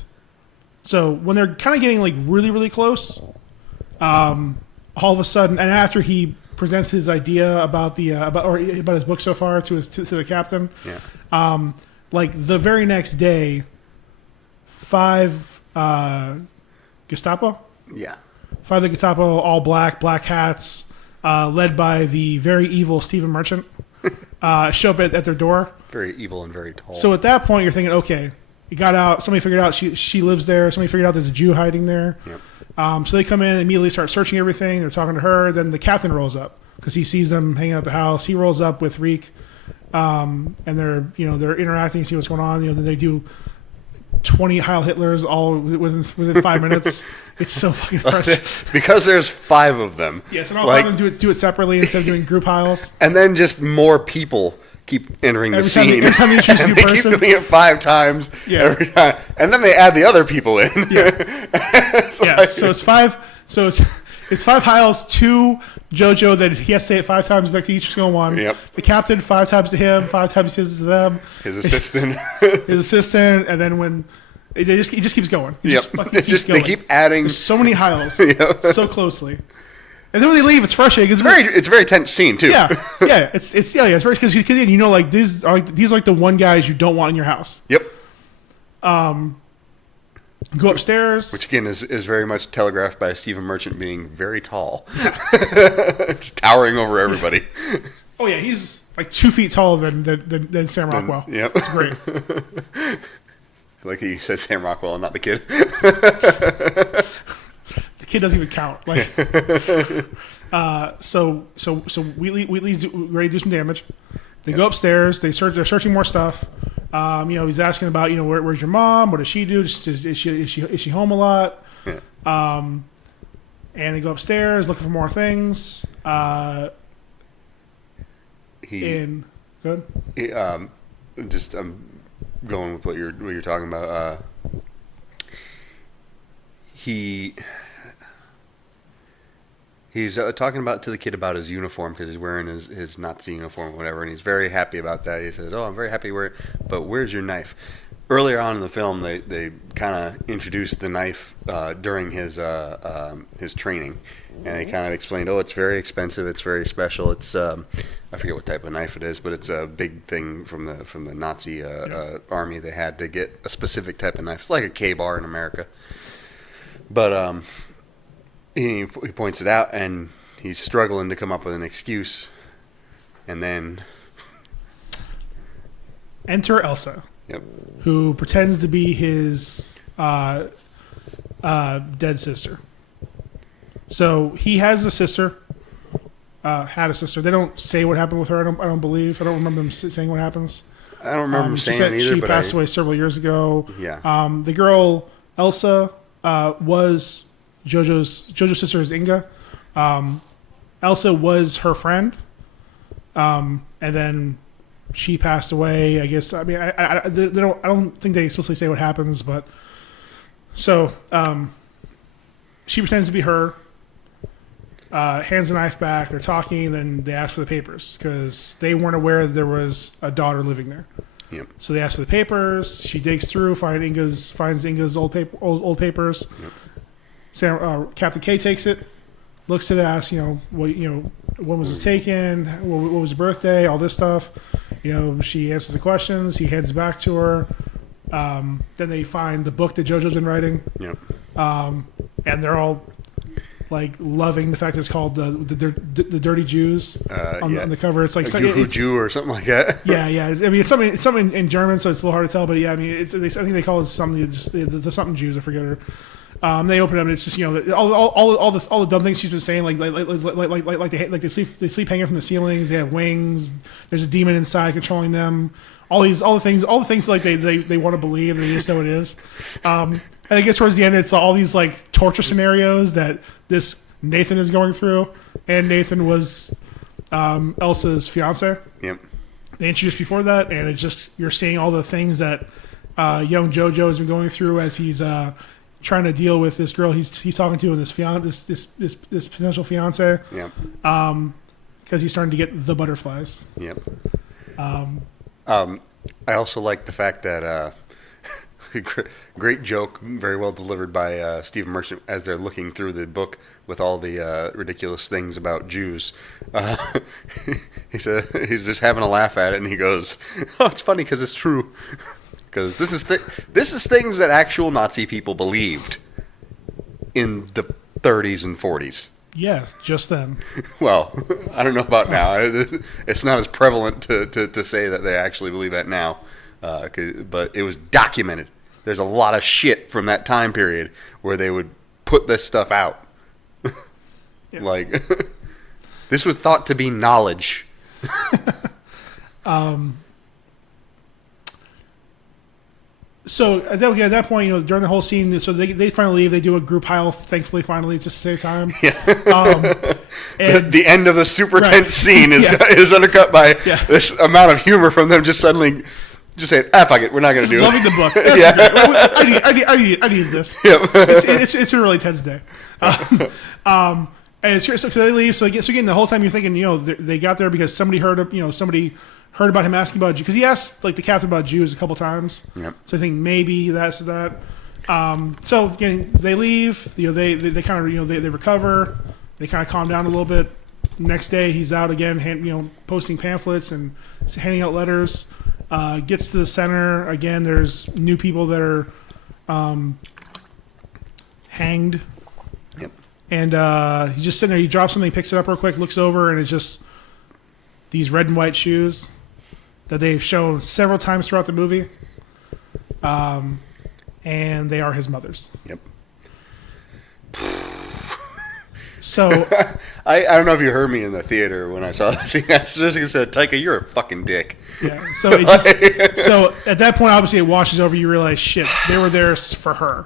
so when they're kind of getting like really, really close, all of a sudden, and after he presents his idea about about his book so far to the captain, like the very next day, 5 Gestapo, 5 of the Gestapo, all black hats, led by the very evil Stephen Merchant, show up at their door. Very evil and very tall. So at that point, you're thinking, okay. He got out. Somebody figured out she lives there. Somebody figured out there's a Jew hiding there. Yep. So they come in and immediately start searching everything. They're talking to her. Then the captain rolls up because he sees them hanging out at the house. He rolls up with Reek, and they're interacting, see what's going on. Then they do 20 Heil Hitlers all within 5 minutes. It's so fucking fresh because there's 5 of them. Yes, and all 5 of them do it separately instead of doing group Heils. And then just more people keep entering the scene. Every time you choose a new person. Keep doing it 5 times every time. And then they add the other people in. Yeah. So it's 5. So it's 5 Heils to Jojo that he has to say it 5 times back to each single one. Yep. The captain 5 times to him, 5 times he says it to them. His assistant. And then when it just keeps going. They keep adding. There's so many Heils so closely. And then when they leave, it's frustrating. It's a very tense scene too. Yeah. It's very because like these are like the one guys you don't want in your house. Yep. Go upstairs, which again is very much telegraphed by Stephen Merchant being very tall, just towering over everybody. Oh yeah, he's like 2 feet taller than Sam Rockwell. Yep, it's great. Like you said, Sam Rockwell and not the kid. The kid doesn't even count. Like, so Wheatley's ready to do some damage. They go upstairs. They're searching more stuff. He's asking about where's your mom? What does she do? Is she home a lot? Yeah. And they go upstairs looking for more things. going with what you're talking about. He's talking about to the kid about his uniform because he's wearing his Nazi uniform or whatever, and he's very happy about that. He says, "Oh, I'm very happy but where's your knife?" Earlier on in the film, they kind of introduced the knife during his training, and they kind of explained, "Oh, it's very expensive. It's very special. It's I forget what type of knife it is, but it's a big thing from the Nazi army. They had to get a specific type of knife. It's like a K-bar in America." But he points it out, and he's struggling to come up with an excuse. And then enter Elsa, yep, who pretends to be his dead sister. So he has a sister, had a sister. They don't say what happened with her. I don't believe. I don't remember them saying what happens. I don't remember She saying said it either. she But passed away several years ago. Yeah. The girl Elsa was Jojo's sister is Inga. Elsa was her friend, and then she passed away. I guess. I mean, I don't think they explicitly say what happens, but so she pretends to be her. Hands the knife back. They're talking. Then they ask for the papers because they weren't aware that there was a daughter living there. Yep. So they ask for the papers. She digs through, finds Inga's old papers. Yep. Captain K takes it, looks at it, asks, when was it taken? What was the birthday? All this stuff. She answers the questions. He hands it back to her. Then they find the book that JoJo's been writing. Yep. And they're all like loving the fact that it's called the Dirty Jews on the cover. It's like Jew or something like that. Yeah. I mean, it's something in German, so it's a little hard to tell. But yeah, I mean, I think they call it something. Just the something Jews. I forget her. They open it up and it's just all the dumb things she's been saying, like they sleep hanging from the ceilings. They have wings. There's a demon inside controlling them. All the things like they want to believe and they just know it is. And it gets towards the end, it's all these like torture scenarios that this Nathan is going through, and Nathan was Elsa's fiance. Yep. They introduced before that, and it's just you're seeing all the things that young JoJo has been going through as he's trying to deal with this girl he's talking to and this potential fiance. Yep. Because he's starting to get the butterflies. Yep. I also like the fact that great joke, very well delivered by Stephen Merchant as they're looking through the book with all the ridiculous things about Jews. He said he's just having a laugh at it, and he goes, "Oh, it's funny because it's true." Because this is things that actual Nazi people believed in the 30s and 40s. Yes, just then. Well, I don't know about now. It's not as prevalent to say that they actually believe that now, but it was documented. There's a lot of shit from that time period where they would put this stuff out. Yeah. Like, this was thought to be knowledge. So at that point, during the whole scene, so they finally leave. They do a group heil, thankfully, finally, just to save time. Yeah. And the end of the super tense scene is undercut by this amount of humor from them just suddenly just saying, "Fuck it, we're not going to do it." Loving the book. That's I need this. Yep. It's a really tense day. And so they leave. So again, the whole time you're thinking, they got there because somebody heard about him asking about Jews, because he asked like the captain about Jews a couple times. Yep. So I think maybe that's that. So again, they leave. They kind of they recover. They kind of calm down a little bit. Next day, he's out again, posting pamphlets and handing out letters. Gets to the center again. There's new people that are hanged. Yep. And he's just sitting there. He drops something, picks it up real quick, looks over, and it's just these red and white shoes that they've shown several times throughout the movie. And they are his mother's. Yep. So I don't know if you heard me in the theater when I saw this. I just said, "Taika, you're a fucking dick." Yeah. So so at that point, obviously, it washes over. You realize, shit, they were there for her.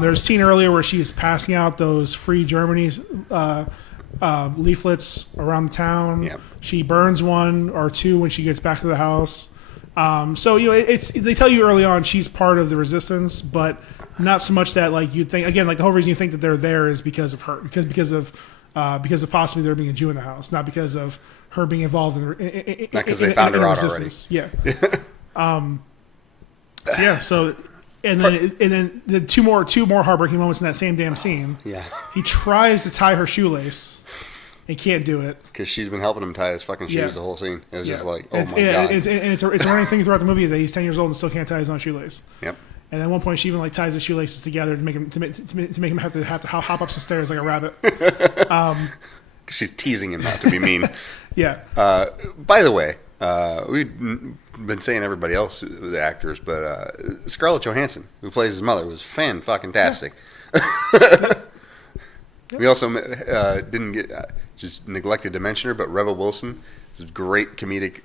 There's a scene earlier where she's passing out those free Germany leaflets around the town. Yep. She burns one or two when she gets back to the house. So it's they tell you early on she's part of the resistance, but not so much that like you'd think again like the whole reason you think that they're there is because of her because of possibly there being a Jew in the house, not because of her being involved in not because they found her out already. Yeah. So and then the two more heartbreaking moments in that same damn scene. Yeah. He tries to tie her shoelace. He can't do it because she's been helping him tie his fucking shoes the whole scene. It was just like, oh my god! It's a running thing throughout the movie that he's 10 years old and still can't tie his own shoelace. Yep. And at one point, she even like ties his shoelaces together to make him have to hop up some stairs like a rabbit. She's teasing him not to be mean. Yeah. By the way, we've been saying everybody else, the actors, but Scarlett Johansson, who plays his mother, was fan-fucking-tastic. Yeah. We also didn't get just neglected to mention her, but Rebel Wilson is a great comedic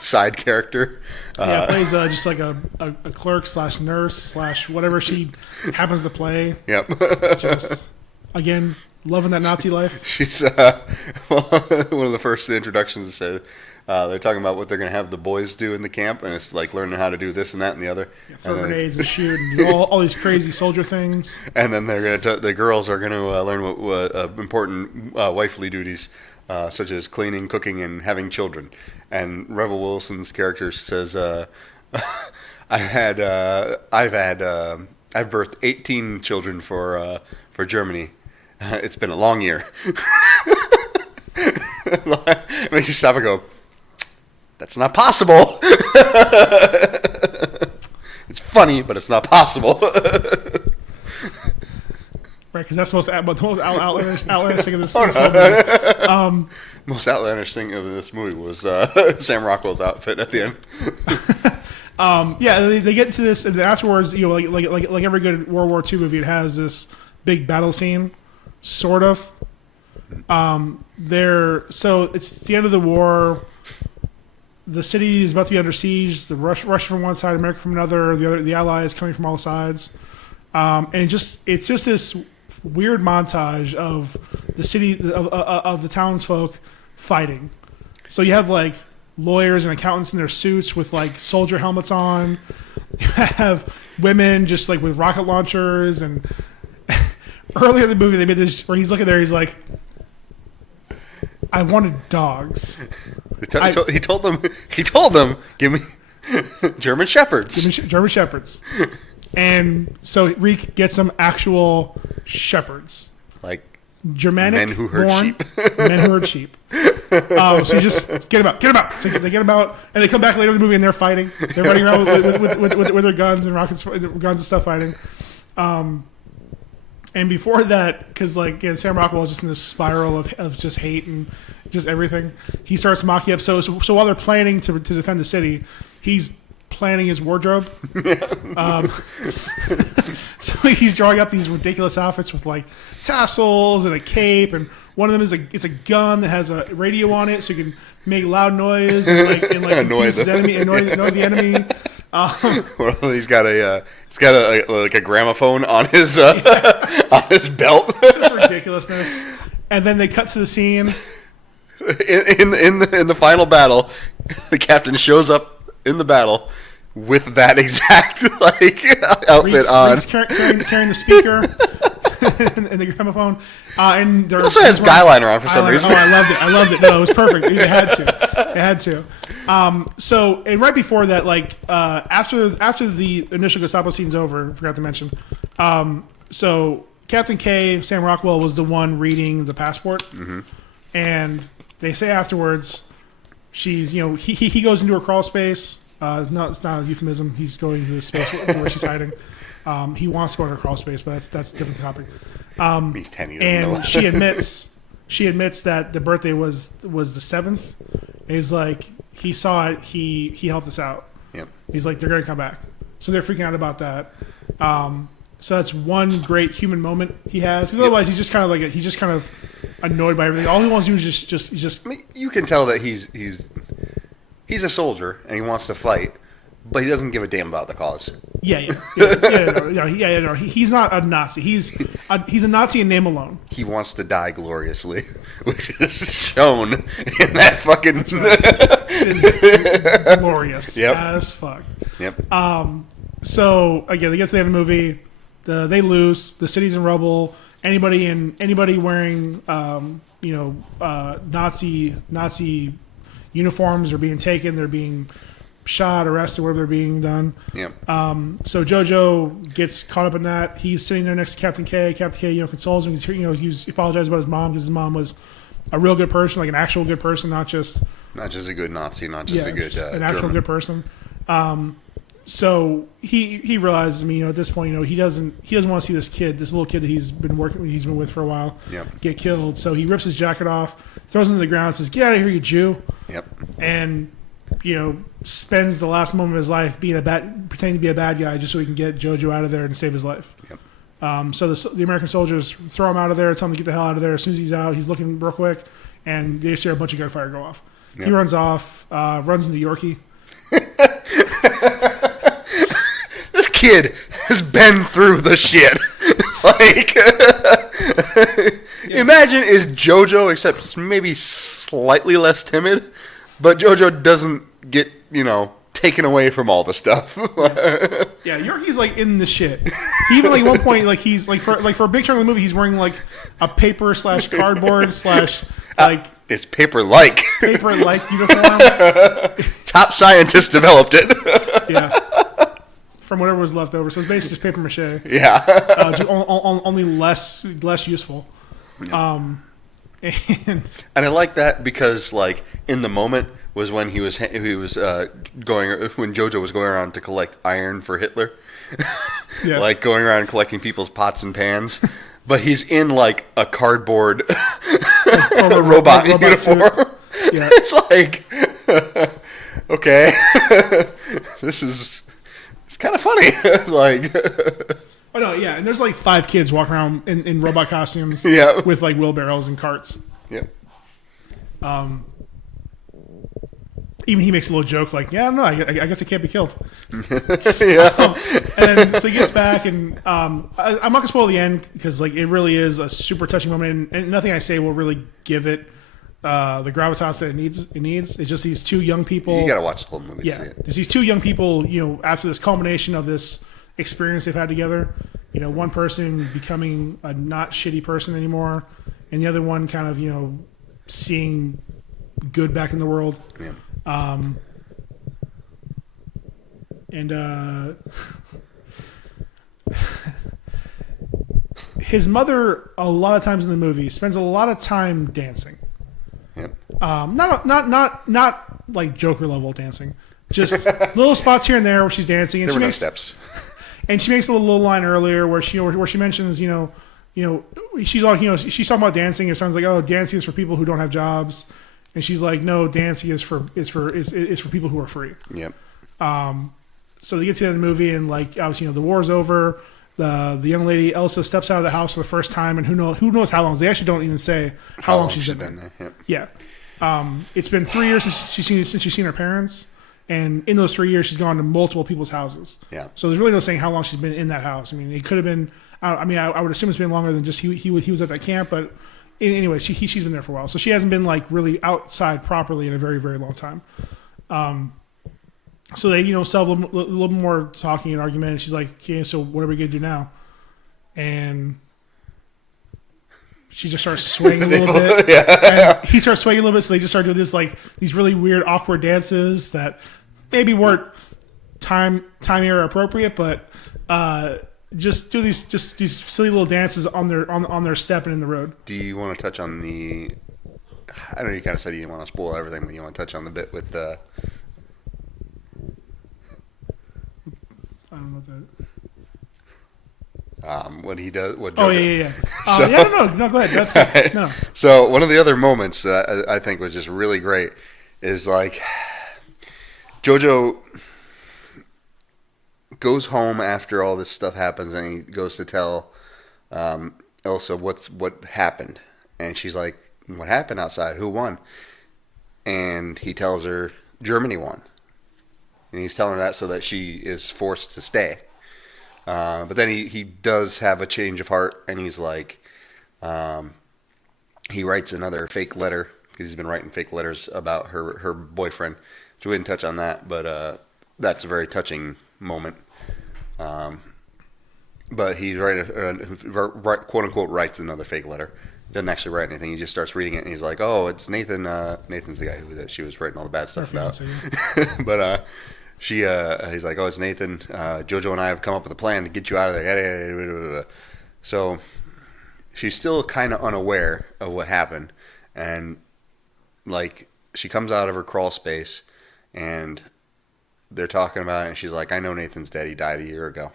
side character. Plays just like a clerk / nurse / whatever she happens to play. Yep. Just again loving that Nazi life. She's one of the first introductions said. They're talking about what they're going to have the boys do in the camp, and it's like learning how to do this and that and the other. Throw grenades and shoot and do all these crazy soldier things. And then they're going to the girls are going to learn what important wifely duties, such as cleaning, cooking, and having children. And Rebel Wilson's character says, "I've birthed 18 children for Germany. It's been a long year." It makes you stop and go, that's not possible. It's funny, but it's not possible. Right, because that's the most outlandish thing of this. Most outlandish thing of this movie was Sam Rockwell's outfit at the end. They get into this, and afterwards, like every good World War II movie, it has this big battle scene, sort of. So it's the end of the war. The city is about to be under siege. The Russia from one side, America from another. The Allies coming from all sides, and it's just this weird montage of the city of the townsfolk fighting. So you have like lawyers and accountants in their suits with like soldier helmets on. You have women just like with rocket launchers. And earlier in the movie, they made this where he's looking there. He's like, I wanted dogs. He told them, give me German Shepherds. Give me German Shepherds. And so Reek gets some actual shepherds. Like Germanic men who herd sheep. Men who herd sheep. So you just get them out. So they get them out, and they come back later in the movie, and they're fighting. They're running around with their guns and rockets, guns and stuff fighting. And before that, because Sam Rockwell is just in this spiral of just hate and just everything, he starts mocking up. So while they're planning to defend the city, he's planning his wardrobe. So he's drawing up these ridiculous outfits with like tassels and a cape, and one of them is it's a gun that has a radio on it, so you can make loud noise and annoy the enemy, annoy the enemy. He's got a gramophone on his on his belt. Just ridiculousness. And then they cut to the scene. In the final battle, the captain shows up in the battle with that exact outfit on. Reek's carrying the speaker and the gramophone. And he also has guy liner on for some reason. Oh, I loved it. No, it was perfect. They had to. So, and right before that, after the initial Gestapo scene's over, I forgot to mention. So Captain K, Sam Rockwell, was the one reading the passport, and they say afterwards, he goes into her crawl space. It's not a euphemism. He's going to the space where she's hiding. He wants to go into her crawl space, but that's a different topic. He's 10 years and she admits that the birthday was the 7th. And he's like, he saw it. He helped us out. Yep. He's like, they're going to come back. So they're freaking out about that. So that's one great human moment he has. Because otherwise, he's just kind of annoyed by everything. All he wants to do is just. I mean, you can tell that he's a soldier and he wants to fight, but he doesn't give a damn about the cause. No. He's not a Nazi. He's a Nazi in name alone. He wants to die gloriously, which is shown in that fucking is glorious Yep. as fuck. Yep. So again, they get to the end of the movie. They lose. The city's in rubble. Anybody wearing Nazi uniforms are being taken. They're being shot, arrested, whatever they're being done. Yep. So Jojo gets caught up in that. He's sitting there next to Captain K. Captain K, consoles him. He apologizes about his mom because his mom was a real good person, like an actual good person, not just a good Nazi, not just a good just an actual German. good person. So he realizes, at this point, he doesn't want to see this little kid that he's been with for a while, Yep. get killed. So he rips his jacket off, throws him to the ground, and says, "Get out of here, you Jew!" Yep. And spends the last moment of his life pretending to be a bad guy just so he can get Jojo out of there and save his life. Yep. So the American soldiers throw him out of there, tell him to get the hell out of there. As soon as he's out, he's looking real quick, and they just hear a bunch of gunfire go off. Yep. He runs off, runs into Yorkie. This kid has been through the shit. Imagine is JoJo, except maybe slightly less timid, but JoJo doesn't get, taken away from all the stuff. Yeah, Yorkie's like in the shit. He even at one point he's for a big chunk of the movie he's wearing like a paper / cardboard / it's paper-like. paper-like uniform. Top scientists developed it. Yeah. From whatever was left over. So it's basically just paper mache. Yeah. Just only less useful. And I like that because, in the moment was when when JoJo was going around to collect iron for Hitler, yeah. going around collecting people's pots and pans. But he's in a cardboard robot uniform. Suit. Yeah. It's okay, it's kind of funny. Oh no, yeah, and there's 5 kids walking around in robot costumes, Yeah. with wheelbarrows and carts. Yep. Even he makes a little joke yeah, I don't know, I guess it can't be killed. Yeah. And so he gets back, and I'm not gonna spoil the end because it really is a super touching moment, and nothing I say will really give it the gravitas that it needs. It's just these two young people. You gotta watch the whole movie to see Yeah, it. there's these two young people. After this culmination of this experience they've had together, one person becoming a not shitty person anymore, and the other one kind of seeing good back in the world. Yeah. And his mother, a lot of times in the movie, spends a lot of time dancing. Yep. Not like Joker level dancing, just little spots here and there where she's dancing, and There she were no makes steps. and she makes a little line earlier where she mentions she's she's talking about dancing. It sounds like, oh, dancing is for people who don't have jobs, and she's like, no, dancing is for people who are free. Yep. So they get to the end of the movie, and obviously the war's over. The young lady Elsa steps out of the house for the first time, and who knows how long. They actually don't even say how long she's been there. Yep. Yeah, it's been 3 years since she's seen her parents, and in those 3 years she's gone to multiple people's houses. Yeah. So there's really no saying how long she's been in that house. I mean, it could have been. I would assume it's been longer than just he was at that camp, but anyway, she's been there for a while, so she hasn't been really outside properly in a very, very long time. So they still have a little more talking and argument, and she's like, okay, so what are we gonna do now? And she just starts swaying a little bit. Yeah. And he starts swaying a little bit, so they just start doing this these really weird, awkward dances that maybe weren't time era appropriate, but just do these silly little dances on their step and in the road. Do you want to touch on the? I know you kind of said you didn't want to spoil everything, but you want to touch on the bit with the. I don't know what that. What he does. What Oh Jojo- yeah. So- Yeah, no, go ahead. That's good. No. So one of the other moments that I think was just really great is Jojo goes home after all this stuff happens, and he goes to tell Elsa what happened, and she's like, "What happened outside? Who won?" And he tells her Germany won, and he's telling her that so that she is forced to stay. But then he does have a change of heart, and he's like, he writes another fake letter because he's been writing fake letters about her boyfriend. So we didn't touch on that, but that's a very touching moment. But he's writing, quote unquote, writes another fake letter. Doesn't actually write anything. He just starts reading it, and he's like, "Oh, it's Nathan. Nathan's the guy that she was writing all the bad stuff about." But he's like, "Oh, it's Nathan. Jojo and I have come up with a plan to get you out of there." So she's still kind of unaware of what happened, and like she comes out of her crawl space, and they're talking about it, and she's like, "I know Nathan's dead. He died a year ago."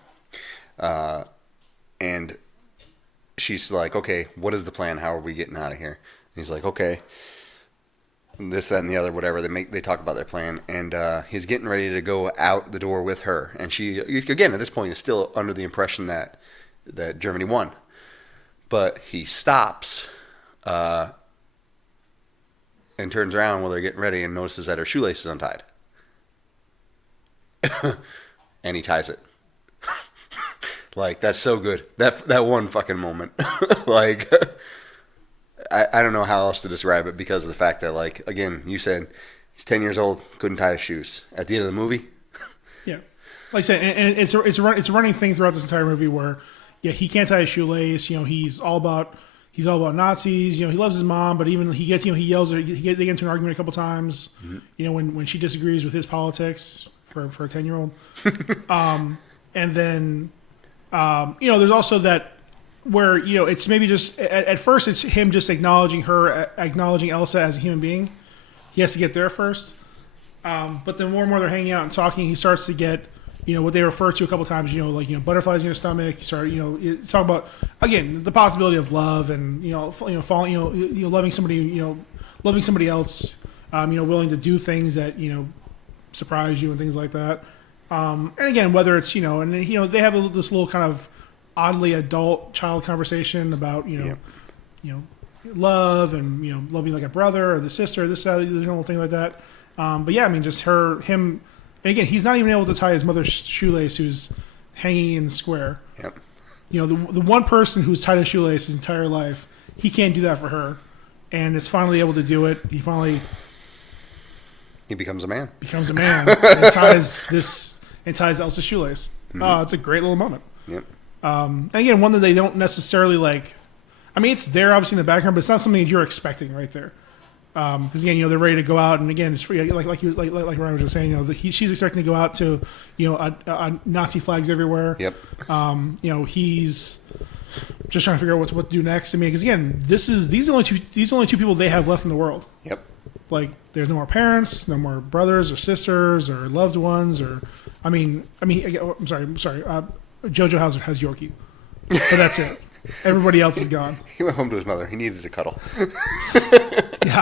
And she's like, "Okay, what is the plan? How are we getting out of here?" And he's like, "Okay, this, that, and the other, whatever." They talk about their plan, and he's getting ready to go out the door with her. And she, again, at this point, is still under the impression that Germany won. But he stops and turns around while they're getting ready and notices that her shoelace is untied. And he ties it. Like, that's so good. That one fucking moment. Like, I don't know how else to describe it because of the fact that, like, again, you said he's 10 years old, couldn't tie his shoes. At the end of the movie. Yeah. Like I said, and it's a running thing throughout this entire movie where, yeah, he can't tie his shoelace. You know, he's all about Nazis. You know, he loves his mom, but even he gets, you know, he yells at her. They get into an argument a couple times. Mm-hmm. You know, when she disagrees with his politics for a 10-year-old. And then, you know, there's also that where, you know, it's maybe just at first it's him just acknowledging Elsa as a human being. He has to get there first. But then more and more they're hanging out and talking. He starts to get, you know, what they refer to a couple times, you know, like, you know, butterflies in your stomach. You start, you know, talk about, again, the possibility of love and, falling, loving somebody else, you know, willing to do things that, you know, surprise you and things like that. And again, whether it's, you know, and, you know, they have this little kind of oddly adult child conversation about, you know, love and, you know, loving like a brother or the sister, this, that, the whole thing like that. But yeah, I mean, just him, and again, he's not even able to tie his mother's shoelace who's hanging in the square. Yep. You know, the one person who's tied a shoelace his entire life, he can't do that for her. And is finally able to do it. He becomes a man. And ties Elsa's shoelace. Mm-hmm. Oh, it's a great little moment. Yep. And again, one that they don't necessarily like. I mean, it's there obviously in the background, but it's not something that you're expecting right there. Because again, you know, they're ready to go out, and again, it's free, like Ryan was just saying, you know, she's expecting to go out to, you know, Nazi flags everywhere. Yep. You know, he's just trying to figure out what to do next. I mean, because again, these are the only two people they have left in the world. Yep. Like, there's no more parents, no more brothers or sisters or loved ones, or I'm sorry. Jojo has Yorkie, but that's it. Everybody else is gone. He went home to his mother. He needed a cuddle. Yeah.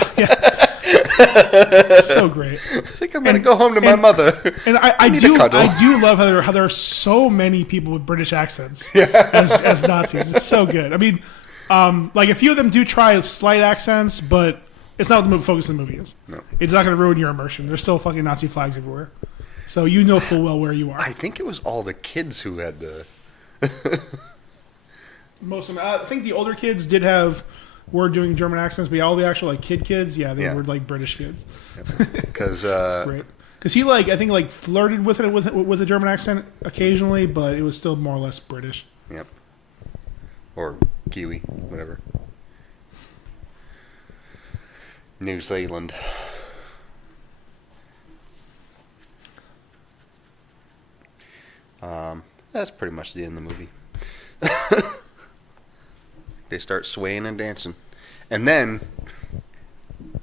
So great. I think I'm going to go home to my mother. And I do love how there are so many people with British accents as Nazis. It's so good. I mean, like a few of them do try slight accents, but it's not what the focus of the movie is. No. It's not going to ruin your immersion. There's still fucking Nazi flags everywhere. So you know full well where you are. I think it was all the kids who had the... Most of them. I think the older kids were doing German accents, but all the actual like kids, they were like British kids. Because great. Because he I think flirted with it with a German accent occasionally, but it was still more or less British. Yep. Or Kiwi, whatever. New Zealand. That's pretty much the end of the movie. They start swaying and dancing. And then,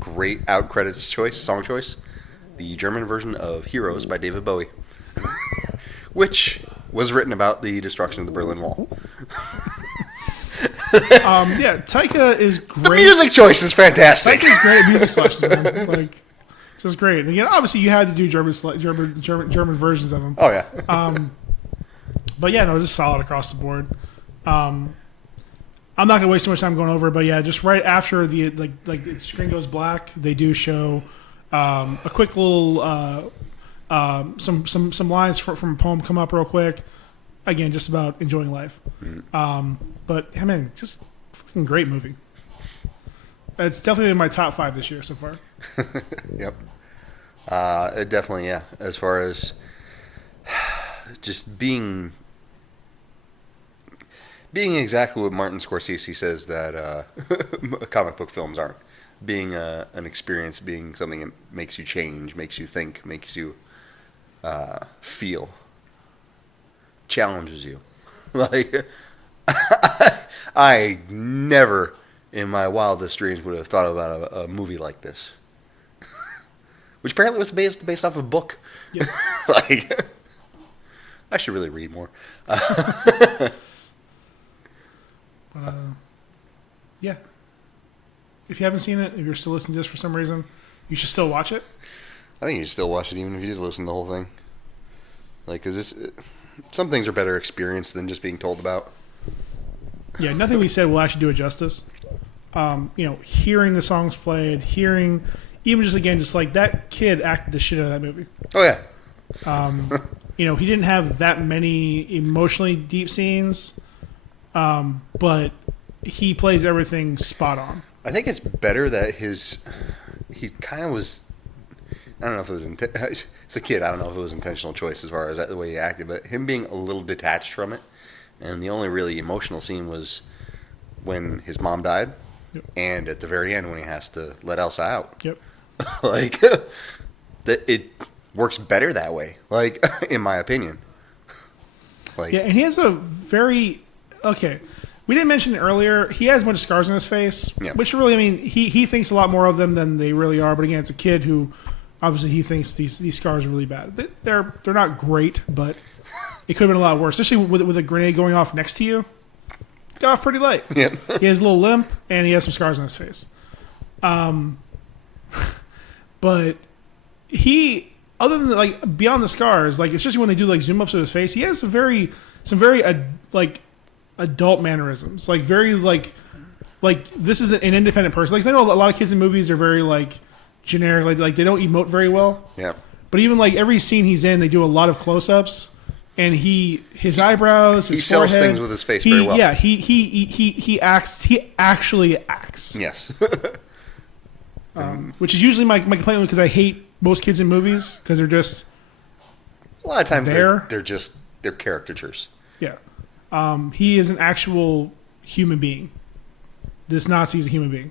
great out credits song choice, the German version of Heroes by David Bowie, which was written about the destruction of the Berlin Wall. Taika is great. The music choice is fantastic. Taika's great at music selections, man. Like, just great. And again, obviously you had to do German versions of them. Oh yeah. But yeah, no, just solid across the board. I'm not gonna waste too much time going over it, but yeah, just right after the the screen goes black, they do show a quick little some lines from a poem come up real quick. Again, just about enjoying life. But I mean, just fucking great movie. It's definitely in my top 5 this year so far. Yep. It definitely, yeah. As far as just being exactly what Martin Scorsese says that comic book films aren't. Being an experience, being something that makes you change, makes you think, makes you feel, challenges you. Like, I never in my wildest dreams would have thought about a movie like this. Which apparently was based off a book. Yeah. Like, I should really read more. Yeah. If you haven't seen it, if you're still listening to this for some reason, you should still watch it. I think you should still watch it even if you did listen to the whole thing. Like, because some things are better experienced than just being told about. Yeah, nothing we said will actually do it justice. Hearing the songs played, hearing, even just again, just like that kid acted the shit out of that movie. Oh, yeah. He didn't have that many emotionally deep scenes, but he plays everything spot on. I think it's better that he kind of was, I don't know if it was, it's a kid, I don't know if it was intentional choice as far as the way he acted, but him being a little detached from it, and the only really emotional scene was when his mom died, Yep. and at the very end when he has to let Elsa out. Yep. Like, that it works better that way, like, in my opinion. Like, Yeah, and he has a very, okay, we didn't mention it earlier, he has a bunch of scars on his face, Yeah. which really, I mean, he thinks a lot more of them than they really are, but again, it's a kid who, obviously he thinks these scars are really bad. They're not great, but it could have been a lot worse, especially with a grenade going off next to you. Got off pretty light. yeah. He has a little limp, and he has some scars on his face. But he, other than like beyond the scars, like especially when they do like zoom ups of his face, he has some very like adult mannerisms, like very like this is an independent person. Like I know a lot of kids in movies are very like generic, like they don't emote very well. Yeah. But even like every scene he's in, they do a lot of close ups. And his eyebrows, his He sells forehead, things with his face very well. Yeah, he acts. He actually acts. Yes. Which is usually my complaint because I hate most kids in movies because they're just A lot of times There. they're caricatures. yeah. He is an actual human being. This Nazi is a human being.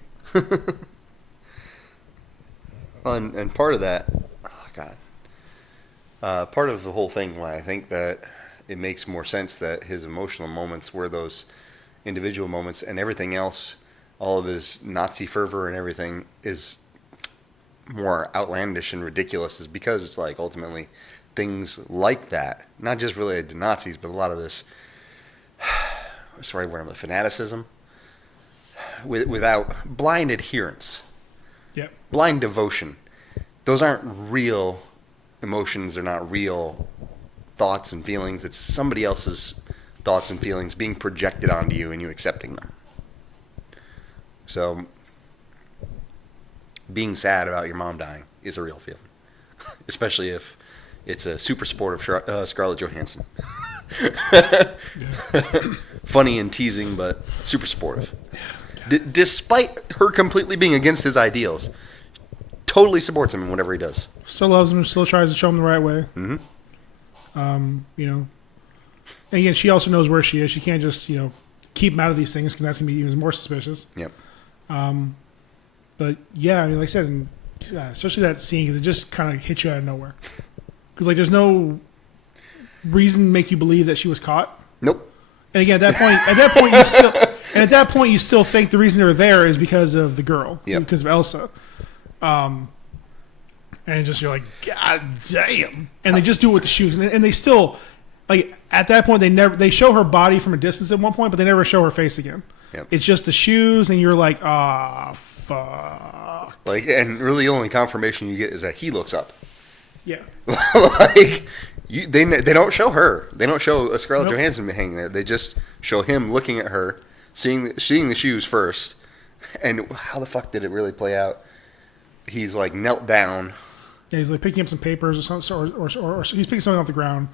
Well, and part of that, oh God, part of the whole thing why I think that it makes more sense that his emotional moments were those individual moments, and everything else, all of his Nazi fervor and everything is more outlandish and ridiculous, is because it's like ultimately things like that, not just related to Nazis, but a lot of this, sorry, where I'm the fanaticism, without blind adherence. Yep. Blind devotion. Those aren't real emotions. They're not real thoughts and feelings. It's somebody else's thoughts and feelings being projected onto you and you accepting them. So, being sad about your mom dying is a real feeling. Especially if it's a super sportive Scarlett Johansson. Funny and teasing, but super sportive. Despite her completely being against his ideals, totally supports him in whatever he does. Still loves him. Still tries to show him the right way. Mm-hmm. And again, she also knows where she is. She can't just keep him out of these things because that's gonna be even more suspicious. Yep. But yeah, I mean, like I said, and, especially that scene because it just kind of hits you out of nowhere. Because like, there's no reason to make you believe that she was caught. Nope. And again, at that point, you still think the reason they're there is because of the girl, because of Elsa. And just you're like, God damn! And they just do it with the shoes, and they still like at that point they show her body from a distance at one point, but they never show her face again. Yep. It's just the shoes, and you're like, fuck. Like, and really the only confirmation you get is that he looks up. Yeah. Like, they don't show her. They don't show a Scarlett Nope. Johansson hanging there. They just show him looking at her, seeing the shoes first. And how the fuck did it really play out? He's like knelt down. Yeah, he's like picking up some papers or something, or he's picking something off the ground.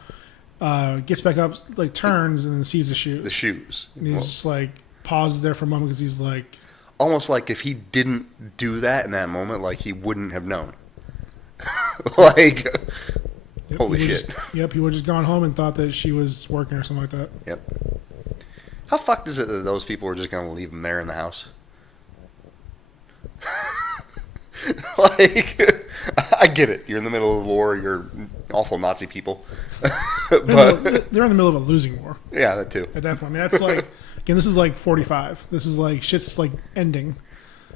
Gets back up, like turns, and then sees the shoe. The shoes. And he's just like pauses there for a moment because he's like, almost like if he didn't do that in that moment, like he wouldn't have known. Like, holy shit. He would have just gone home and thought that she was working or something like that. Yep. How fucked is it that those people were just going to leave him there in the house? Like, I get it. You're in the middle of a war. You're awful Nazi people. But they're in the middle of a losing war. Yeah, that too. At that point. I mean, that's like, again, this is like 45. This is like, shit's like ending.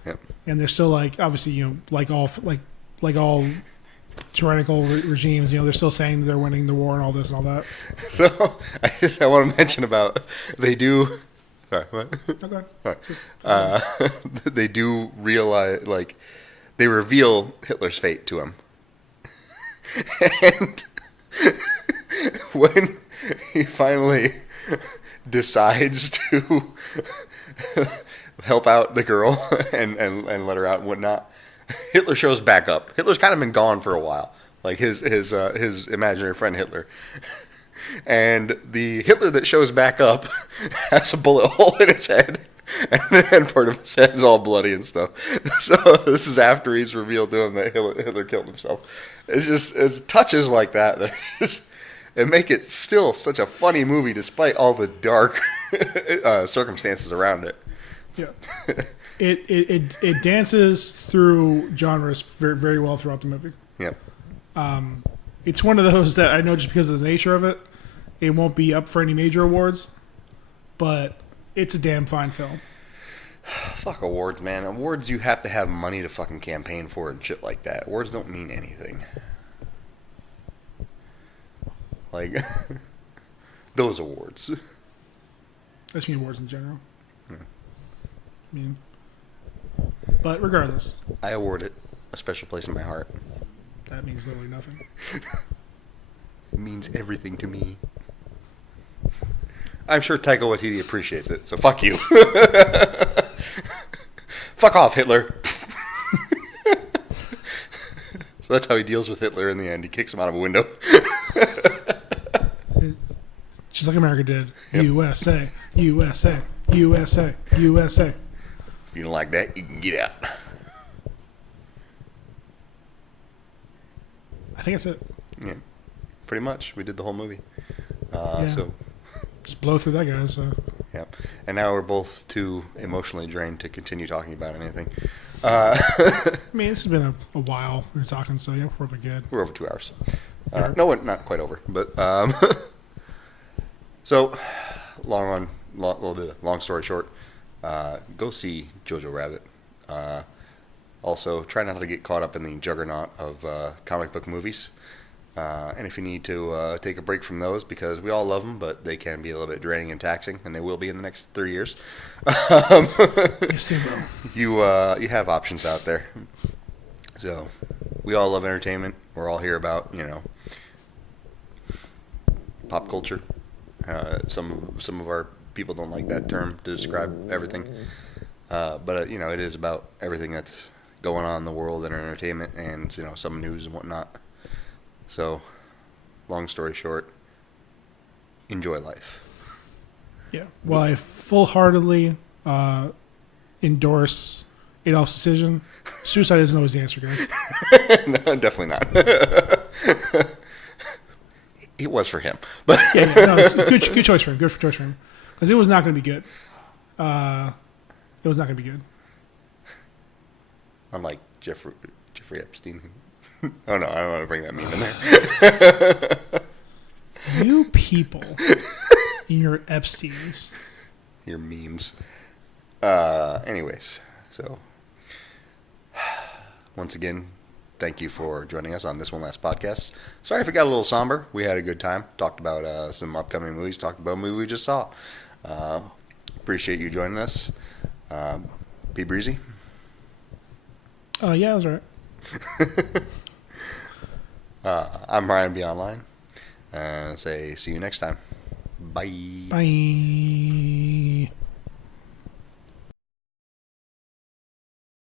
Yep. And they're still like, obviously, you know, like all tyrannical regimes, you know, they're still saying that they're winning the war and all this and all that. So, I want to mention about, they do, sorry, what? Okay. Right. They do realize, like, they reveal Hitler's fate to him. And when he finally decides to help out the girl and let her out and whatnot, Hitler shows back up. Hitler's kind of been gone for a while, like his imaginary friend Hitler. And the Hitler that shows back up has a bullet hole in his head, and part of his head is all bloody and stuff. So this is after he's revealed to him that Hitler killed himself. It's just, it's touches like that just, it make it still such a funny movie despite all the dark circumstances around it. Yeah. It dances through genres very, very well throughout the movie. Yep. It's one of those that I know just because of the nature of it, it won't be up for any major awards, but it's a damn fine film. Fuck awards, man. Awards you have to have money to fucking campaign for and shit like that. Awards don't mean anything. Like, those awards. I just mean awards in general. I mean, but regardless. I award it a special place in my heart. That means literally nothing. It means everything to me. I'm sure Taika Waititi appreciates it, so fuck you. Fuck off, Hitler. So that's how he deals with Hitler in the end. He kicks him out of a window. Just like America did. Yep. USA, USA, USA, USA. If you don't like that, you can get out. I think that's it. Yeah, pretty much. We did the whole movie. Yeah. So, just blow through that, guys. So. yeah. And now we're both too emotionally drained to continue talking about anything. I mean, this has been a while we were talking, so yeah, we're probably good. We're over 2 hours. Yeah. No, not quite over, but so long story short, go see Jojo Rabbit. Also, try not to get caught up in the juggernaut of comic book movies. And if you need to take a break from those, because we all love them, but they can be a little bit draining and taxing, and they will be in the next 3 years. Yes, they will. You have options out there. So, we all love entertainment. We're all here about, you know, pop culture. Some of our people don't like that term to describe everything. But you know, it is about everything that's going on in the world and entertainment, and you know, some news and whatnot. So, long story short, enjoy life. Yeah. Well, I full-heartedly endorse Adolf's decision. Suicide isn't always the answer, guys. No, definitely not. It was for him, but yeah, no, it's a good choice for him. Good choice for him, because it was not going to be good. It was not going to be good. Unlike Jeffrey Epstein. Oh no, I don't want to bring that meme in there. You people in your Epsteins. Your memes. Anyways, so once again, thank you for joining us on this one last podcast. Sorry if it got a little somber. We had a good time. Talked about some upcoming movies. Talked about a movie we just saw. Appreciate you joining us. Be breezy. Yeah, I was right. I'm Ryan B. Online. Say see you next time. Bye. Bye.